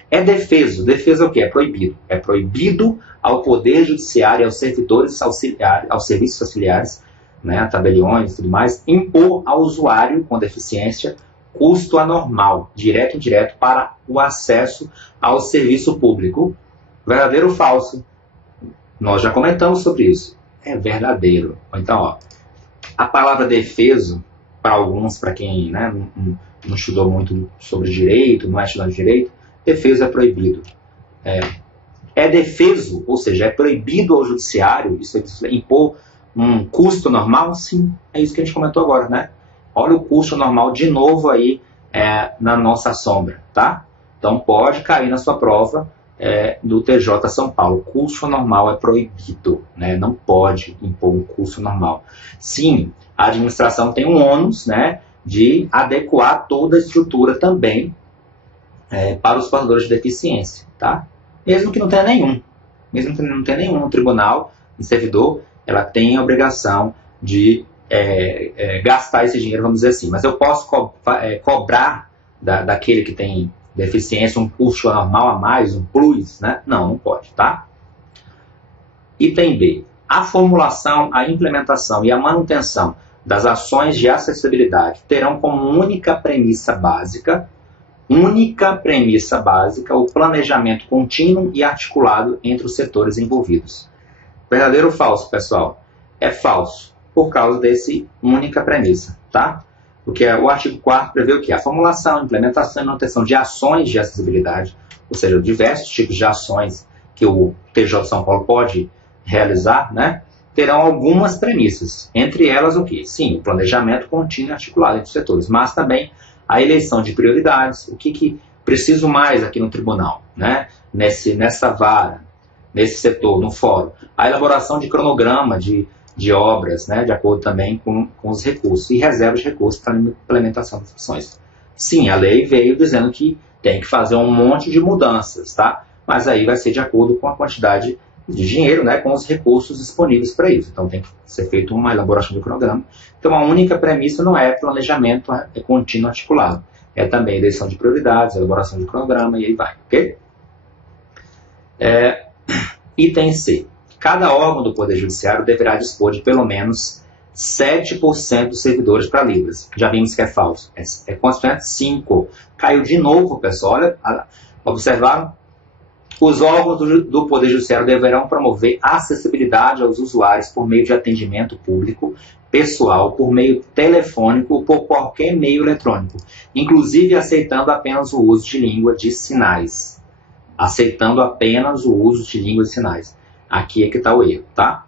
É defeso. Defesa é o quê? É proibido. É proibido ao Poder Judiciário e aos servidores auxiliares, aos serviços auxiliares, né, tabeliões e tudo mais, impor ao usuário com deficiência custo anormal, direto e indireto, para o acesso ao serviço público. Verdadeiro ou falso? Nós já comentamos sobre isso. É verdadeiro. Então, ó, a palavra defeso, para alguns, para quem, né, não estudou muito sobre direito, não é estudante de direito, defeso é proibido. É defeso, ou seja, é proibido ao judiciário impor um custo normal? Sim, é isso que a gente comentou agora, né? Olha o custo normal de novo aí na nossa sombra, tá? Então pode cair na sua prova do TJ São Paulo. Custo normal é proibido, né? Não pode impor um custo normal. Sim, a administração tem um ônus, né, de adequar toda a estrutura também para os portadores de deficiência, tá? Mesmo que não tenha nenhum. Mesmo que não tenha nenhum no tribunal, no servidor, ela tem a obrigação de gastar esse dinheiro, vamos dizer assim. Mas eu posso cobrar daquele que tem deficiência um custo anormal a mais, um plus, né? Não pode, tá? Item B. A formulação, a implementação e a manutenção das ações de acessibilidade terão como única premissa básica o planejamento contínuo e articulado entre os setores envolvidos. Verdadeiro ou falso, pessoal? É falso, por causa desse única premissa, tá? Porque o artigo 4º prevê o quê? A formulação, implementação e manutenção de ações de acessibilidade, ou seja, diversos tipos de ações que o TJ São Paulo pode realizar, né? Terão algumas premissas. Entre elas o quê? Sim, o planejamento contínuo e articulado entre os setores, mas também a eleição de prioridades, o que preciso mais aqui no tribunal, né? Nessa vara, nesse setor, no fórum. A elaboração de cronograma de obras, né? De acordo também com os recursos, e reserva de recursos para a implementação das ações. Sim, a lei veio dizendo que tem que fazer um monte de mudanças, tá? Mas aí vai ser de acordo com a quantidade de dinheiro, né, com os recursos disponíveis para isso. Então tem que ser feita uma elaboração de cronograma. Então a única premissa não é planejamento contínuo articulado. É também eleição de prioridades, elaboração de cronograma e aí vai, ok? Item C. Cada órgão do Poder Judiciário deverá dispor de pelo menos 7% dos servidores para Libras. Já vimos que é falso. Quanto é? 5%. Caiu de novo, pessoal. Olha, observaram? Os órgãos do Poder Judiciário deverão promover acessibilidade aos usuários por meio de atendimento público, pessoal, por meio telefônico ou por qualquer meio eletrônico, inclusive aceitando apenas o uso de língua de sinais. Aceitando apenas o uso de língua de sinais. Aqui é que está o erro, tá?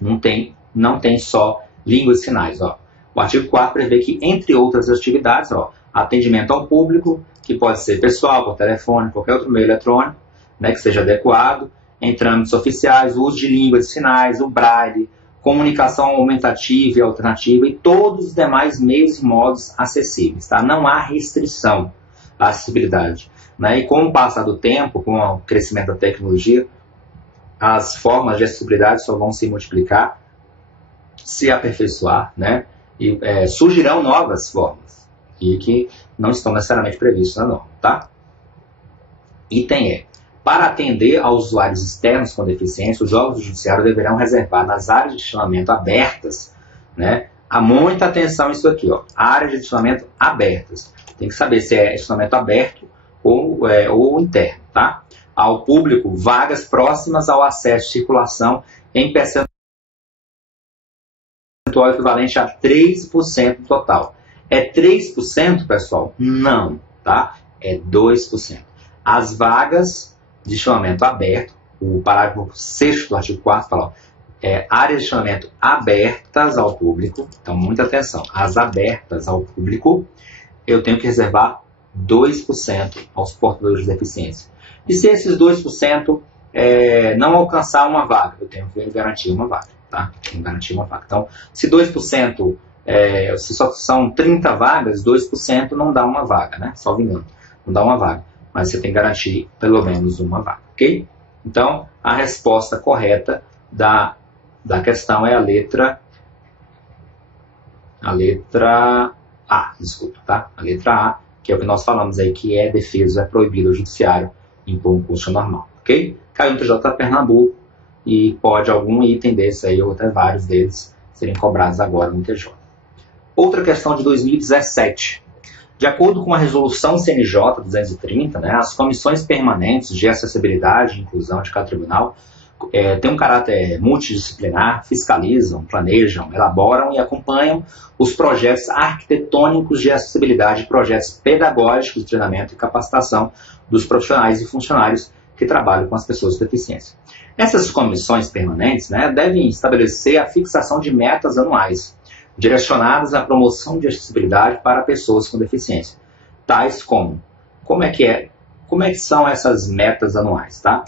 Não tem só língua de sinais, ó. O artigo 4º prevê que, entre outras atividades, ó, atendimento ao público, que pode ser pessoal, por telefone, qualquer outro meio eletrônico, né, que seja adequado, em trâmites oficiais, o uso de língua de sinais, o braille, comunicação aumentativa e alternativa e todos os demais meios e modos acessíveis. Tá? Não há restrição à acessibilidade. Né? E com o passar do tempo, com o crescimento da tecnologia, as formas de acessibilidade só vão se multiplicar, se aperfeiçoar, né? E surgirão novas formas e que não estão necessariamente previstas na norma, tá? Item E. Para atender aos usuários externos com deficiência, os órgãos do judiciário deverão reservar nas áreas de estacionamento abertas, né? Há muita atenção nisso aqui, ó. Áreas de estacionamento abertas. Tem que saber se é estacionamento aberto ou interno, tá? Ao público, vagas próximas ao acesso e circulação em percentual equivalente a 3% do total. É 3%, pessoal? Não, tá? É 2%. As vagas de chamamento aberto, o parágrafo 6º do artigo 4º fala, áreas de chamamento abertas ao público, então muita atenção, as abertas ao público, eu tenho que reservar 2% aos portadores de deficiência. E se esses 2% não alcançar uma vaga, eu tenho que garantir uma vaga, tá? Tenho que garantir uma vaga. Então, se 2%, se só são 30 vagas, 2% não dá uma vaga, né? Salvo engano, não dá uma vaga. Mas você tem que garantir pelo menos uma vaga, ok? Então, a resposta correta da questão é a letra A, desculpa, tá? A letra A, que é o que nós falamos aí, que é defesa proibida ao judiciário impor um custo normal, ok? Caiu no TJ Pernambuco e pode algum item desse aí, ou até vários deles, serem cobrados agora no TJ. Outra questão de 2017. De acordo com a resolução CNJ 230, né, as comissões permanentes de acessibilidade e inclusão de cada tribunal têm um caráter multidisciplinar, fiscalizam, planejam, elaboram e acompanham os projetos arquitetônicos de acessibilidade e projetos pedagógicos de treinamento e capacitação dos profissionais e funcionários que trabalham com as pessoas com deficiência. Essas comissões permanentes, né, devem estabelecer a fixação de metas anuais direcionadas à promoção de acessibilidade para pessoas com deficiência, tais como é que são essas metas anuais, tá?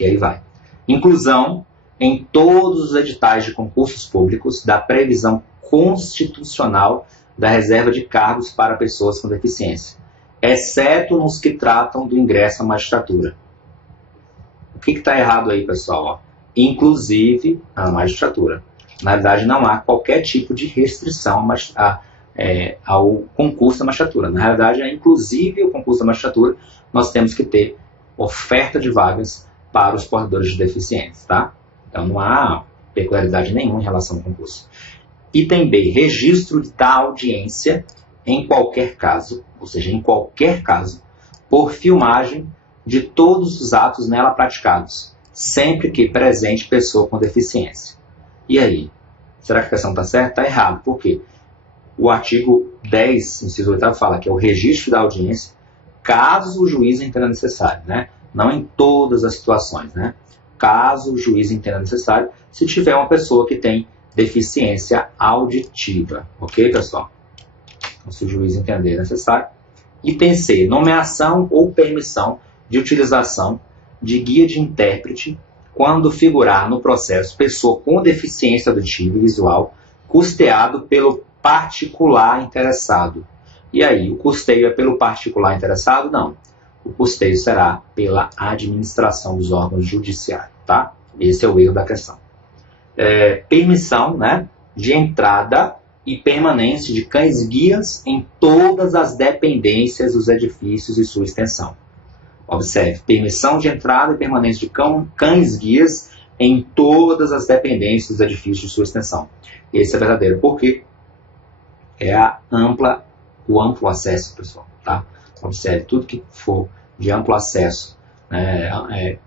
E aí vai. Inclusão em todos os editais de concursos públicos da previsão constitucional da reserva de cargos para pessoas com deficiência, exceto nos que tratam do ingresso à magistratura. O que está errado aí, pessoal? Ó, inclusive na magistratura. Na verdade, não há qualquer tipo de restrição ao concurso da magistratura. Na realidade, inclusive o concurso da magistratura, nós temos que ter oferta de vagas para os portadores de deficiência, tá? Então, não há peculiaridade nenhuma em relação ao concurso. Item B, registro da audiência em qualquer caso, ou seja, em qualquer caso, por filmagem de todos os atos nela praticados, sempre que presente pessoa com deficiência. E aí? Será que a questão está certa? Está errado. Por quê? O artigo 10, inciso 8, fala que é o registro da audiência, caso o juiz entenda necessário, né? Não em todas as situações, né? Caso o juiz entenda necessário, se tiver uma pessoa que tem deficiência auditiva. Ok, pessoal? Então, se o juiz entender necessário. Item C, nomeação ou permissão de utilização de guia de intérprete quando figurar no processo pessoa com deficiência auditiva e visual, custeado pelo particular interessado. E aí, o custeio é pelo particular interessado? Não. O custeio será pela administração dos órgãos judiciários, tá? Esse é o erro da questão. Permissão, né, de entrada e permanência de cães-guias em todas as dependências dos edifícios e sua extensão. Observe, permissão de entrada e permanência de cães-guias em todas as dependências dos edifícios de sua extensão. Esse é verdadeiro, porque é o amplo acesso, pessoal, tá? Observe, tudo que for de amplo acesso, né,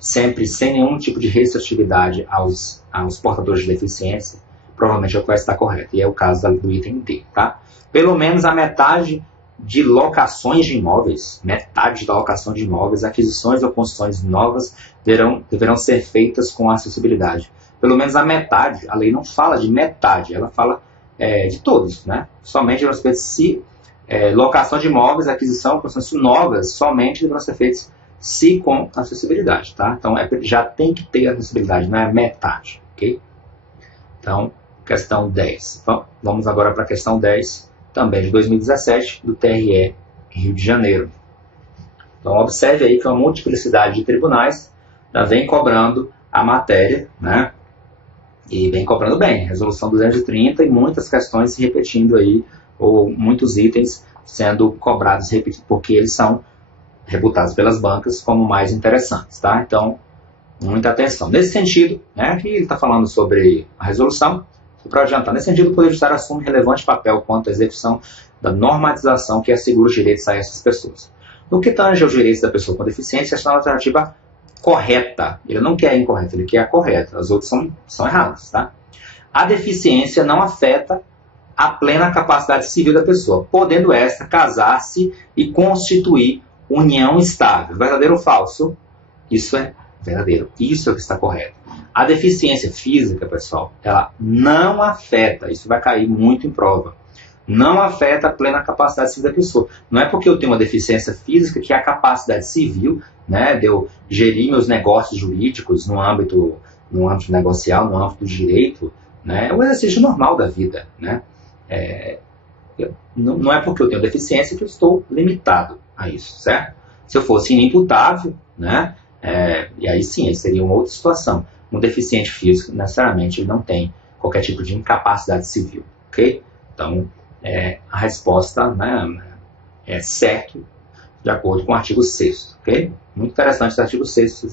sempre sem nenhum tipo de restritividade aos portadores de deficiência, provavelmente é o que vai estar correto. E é o caso do item D, tá? Pelo menos a metade de locações de imóveis, metade da locação de imóveis, aquisições ou construções novas deverão ser feitas com acessibilidade. Pelo menos a metade, a lei não fala de metade, ela fala de todos, né? Somente se locação de imóveis, aquisição, construções novas, somente deverão ser feitas se com acessibilidade, tá? Então já tem que ter acessibilidade, não é metade, ok? Então, questão 10. Vamos agora para a questão 10. Também de 2017, do TRE Rio de Janeiro. Então, observe aí que uma multiplicidade de tribunais já vem cobrando a matéria, né? E vem cobrando bem. Resolução 230 e muitas questões se repetindo aí, ou muitos itens sendo cobrados, porque eles são reputados pelas bancas como mais interessantes, tá? Então, muita atenção. Nesse sentido, né, que ele está falando sobre a resolução, para adiantar, nesse sentido, o Poder Judiciário assume relevante papel quanto à execução da normatização que assegura os direitos a essas pessoas. No que tange aos direitos da pessoa com deficiência, esta é uma alternativa correta. Ele não quer a incorreta, ele quer a correta. As outras são erradas, tá? A deficiência não afeta a plena capacidade civil da pessoa, podendo esta casar-se e constituir união estável. Verdadeiro ou falso? Isso é verdadeiro. Isso é o que está correto. A deficiência física, pessoal, ela não afeta, isso vai cair muito em prova, não afeta a plena capacidade civil da pessoa. Não é porque eu tenho uma deficiência física que a capacidade civil, né, de eu gerir meus negócios jurídicos no âmbito negocial, no âmbito do direito, né, é um exercício normal da vida, né? Não é porque eu tenho deficiência que eu estou limitado a isso, certo? Se eu fosse inimputável, né, e aí sim, aí seria uma outra situação. Um deficiente físico, necessariamente, ele não tem qualquer tipo de incapacidade civil, ok? Então, a resposta, né, é certo, de acordo com o artigo 6º, ok? Muito interessante esse artigo 6º,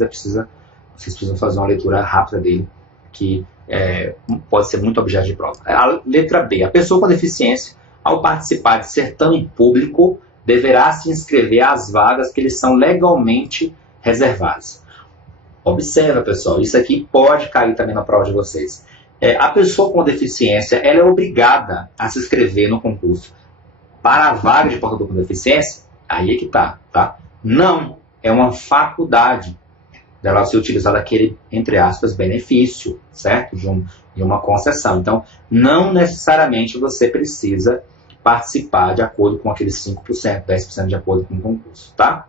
vocês precisam fazer uma leitura rápida dele, que pode ser muito objeto de prova. A letra B. A pessoa com deficiência, ao participar de certame público, deverá se inscrever às vagas que lhes são legalmente reservadas. Observa, pessoal, isso aqui pode cair também na prova de vocês. A pessoa com deficiência, ela é obrigada a se inscrever no concurso para a vaga de portador com deficiência? Aí é que tá? Não, é uma faculdade dela ser utilizada aquele, entre aspas, benefício, certo? De uma concessão. Então, não necessariamente você precisa participar de acordo com aqueles 5%, 10% de acordo com o concurso, tá?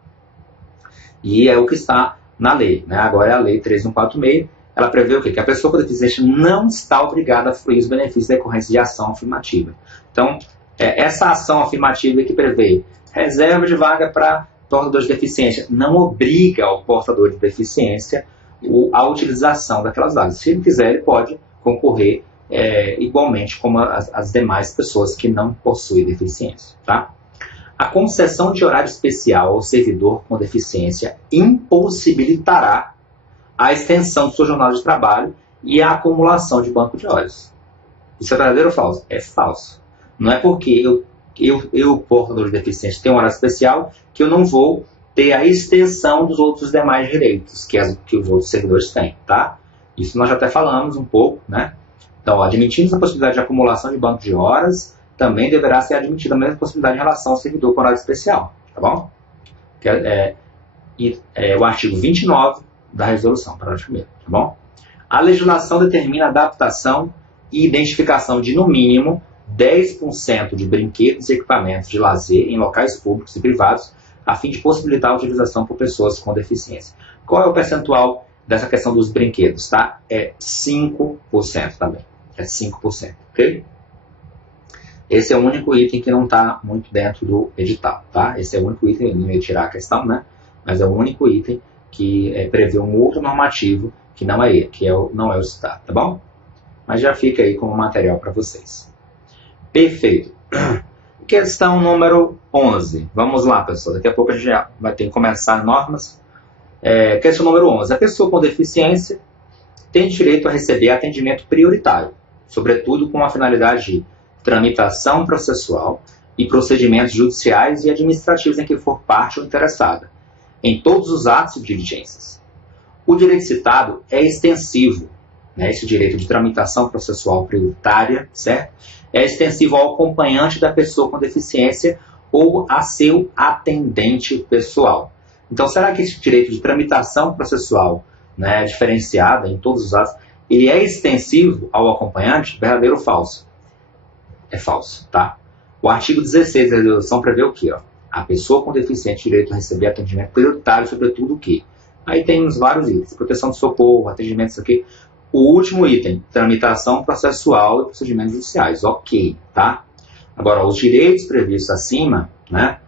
E é o que está na lei, né? Agora é a lei 3146, ela prevê o quê? Que a pessoa com deficiência não está obrigada a fruir os benefícios decorrentes de ação afirmativa. Então, essa ação afirmativa que prevê reserva de vaga para portador de deficiência não obriga o portador de deficiência a utilização daquelas vagas. Se ele quiser, ele pode concorrer igualmente como as demais pessoas que não possuem deficiência, tá? A concessão de horário especial ao servidor com deficiência impossibilitará a extensão do seu jornal de trabalho e a acumulação de banco de horas. Isso é verdadeiro ou falso? É falso. Não é porque eu portador de deficiência, tenho um horário especial que eu não vou ter a extensão dos outros demais direitos que os outros servidores têm, tá? Isso nós já até falamos um pouco, né? Então, admitindo a possibilidade de acumulação de banco de horas, também deverá ser admitida a mesma possibilidade em relação ao servidor com horário especial, tá bom? O artigo 29 da resolução, parágrafo 1º, tá bom? A legislação determina a adaptação e identificação de, no mínimo, 10% de brinquedos e equipamentos de lazer em locais públicos e privados, a fim de possibilitar a utilização por pessoas com deficiência. Qual é o percentual dessa questão dos brinquedos? Tá? É 5% também. É 5%, ok? Esse é o único item que não está muito dentro do edital, tá? Esse é o único item, eu não ia tirar a questão, né? Mas é o único item que prevê um outro normativo que não é ele, não é o citado, tá bom? Mas já fica aí como material para vocês. Perfeito. Questão número 11. Vamos lá, pessoal. Daqui a pouco a gente já vai ter que começar normas. Questão número 11. A pessoa com deficiência tem direito a receber atendimento prioritário, sobretudo com a finalidade de tramitação processual e procedimentos judiciais e administrativos em que for parte ou interessada, em todos os atos e diligências. O direito citado é extensivo, né? Esse direito de tramitação processual prioritária, certo? É extensivo ao acompanhante da pessoa com deficiência ou a seu atendente pessoal. Então, será que esse direito de tramitação processual, né, diferenciada em todos os atos, ele é extensivo ao acompanhante? Verdadeiro ou falso? É falso, tá? O artigo 16 da resolução prevê o quê? A pessoa com deficiência tem direito a receber atendimento prioritário, sobretudo o quê? Aí temos vários itens, proteção de socorro, atendimento, isso aqui. O último item, tramitação processual e procedimentos judiciais, ok, tá? Agora, os direitos previstos acima, né,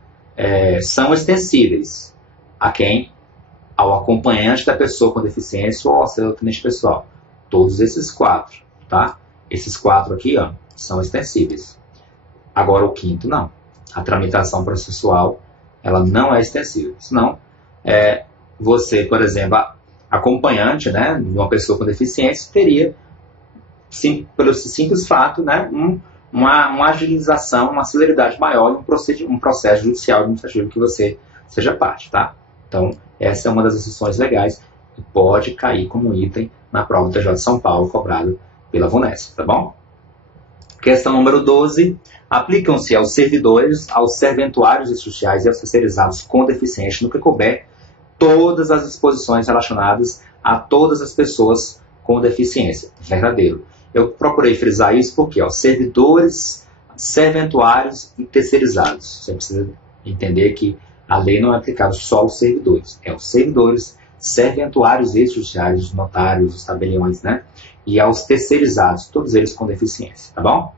são extensíveis a quem? Ao acompanhante da pessoa com deficiência ou ao seu atendente pessoal. Todos esses 4, tá? Esses 4 aqui, ó, são extensíveis. Agora, o quinto, não. A tramitação processual, ela não é extensível. Senão, você, por exemplo, acompanhante, né, de uma pessoa com deficiência, teria, pelo simples fato, né, uma agilização, uma celeridade maior em um processo judicial administrativo que você seja parte, tá? Então, essa é uma das exceções legais que pode cair como item na prova do TJ de São Paulo, cobrado pela VUNESP, tá bom? Questão número 12. Aplicam-se aos servidores, aos serventuários sociais e aos terceirizados com deficiência no que couber todas as disposições relacionadas a todas as pessoas com deficiência. Verdadeiro. Eu procurei frisar isso porque, ó, servidores, serventuários e terceirizados. Você precisa entender que a lei não é aplicada só aos servidores. É aos servidores, serventuários e sociais, os notários, os tabeliões, né? E aos terceirizados, todos eles com deficiência, tá bom?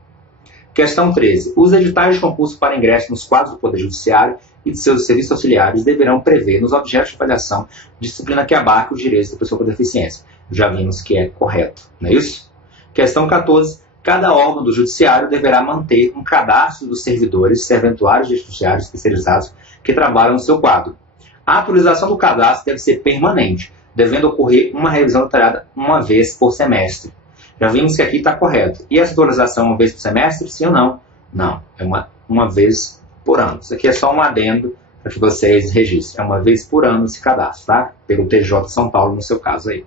Questão 13. Os editais de concurso para ingresso nos quadros do Poder Judiciário e de seus serviços auxiliares deverão prever nos objetos de avaliação disciplina que abarque os direitos da pessoa com deficiência. Já vimos que é correto, não é isso? Questão 14. Cada órgão do Judiciário deverá manter um cadastro dos servidores, serventuários e judiciários terceirizados que trabalham no seu quadro. A atualização do cadastro deve ser permanente, devendo ocorrer uma revisão detalhada uma vez por semestre. Já vimos que aqui está correto. E essa atualização uma vez por semestre, sim ou não? Não, é uma vez por ano. Isso aqui é só um adendo para que vocês registrem. É uma vez por ano esse cadastro, tá? Pelo TJ de São Paulo, no seu caso aí.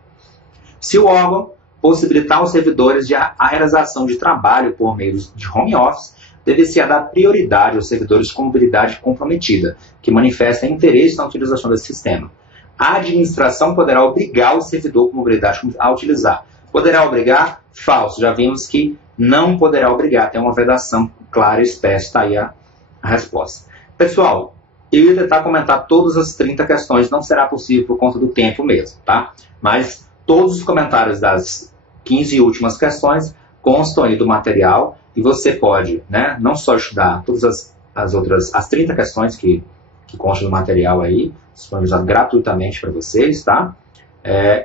Se o órgão possibilitar aos servidores a realização de trabalho por meio de home office, deve-se dar prioridade aos servidores com mobilidade comprometida, que manifestem interesse na utilização desse sistema. A administração poderá obrigar o servidor com mobilidade a utilizar. Poderá obrigar? Falso. Já vimos que não poderá obrigar. Tem uma vedação clara e espécie. Está aí a resposta. Pessoal, eu ia tentar comentar todas as 30 questões. Não será possível por conta do tempo mesmo, tá? Mas todos os comentários das 15 últimas questões constam aí do material e você pode, né, não só estudar todas as 30 questões que constam do material aí, disponibilizado gratuitamente para vocês, tá?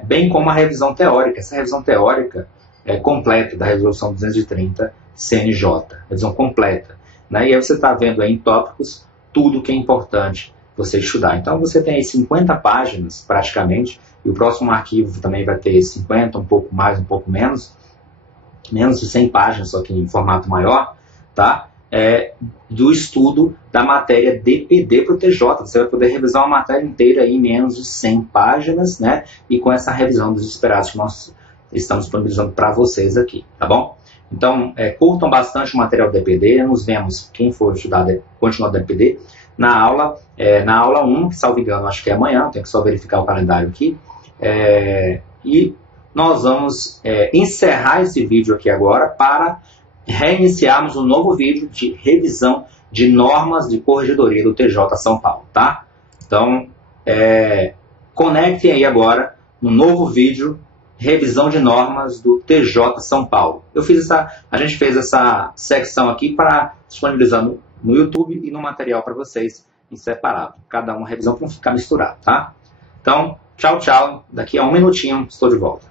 Bem como a revisão teórica. Essa revisão teórica é completa da Resolução 230 CNJ, revisão completa, né? E aí você está vendo aí em tópicos tudo que é importante você estudar. Então você tem aí 50 páginas praticamente, e o próximo arquivo também vai ter 50, um pouco mais, um pouco menos de 100 páginas, só que em formato maior, tá? Do estudo da matéria DPD para o TJ. Você vai poder revisar uma matéria inteira aí em menos de 100 páginas, né? E com essa revisão dos esperados que nós estamos disponibilizando para vocês aqui, tá bom? Então, curtam bastante o material DPD. Nos vemos, quem for estudar, continuar DPD, na aula 1, que, salvo engano, acho que é amanhã, tenho que só verificar o calendário aqui. E nós vamos encerrar esse vídeo aqui agora para reiniciarmos um novo vídeo de revisão de normas de corregedoria do TJ São Paulo, tá? Então, conectem aí agora no novo vídeo, revisão de normas do TJ São Paulo. A gente fez essa secção aqui para disponibilizar no YouTube e no material para vocês em separado. Cada uma revisão para não ficar misturado, tá? Então, tchau, tchau. Daqui a um minutinho estou de volta.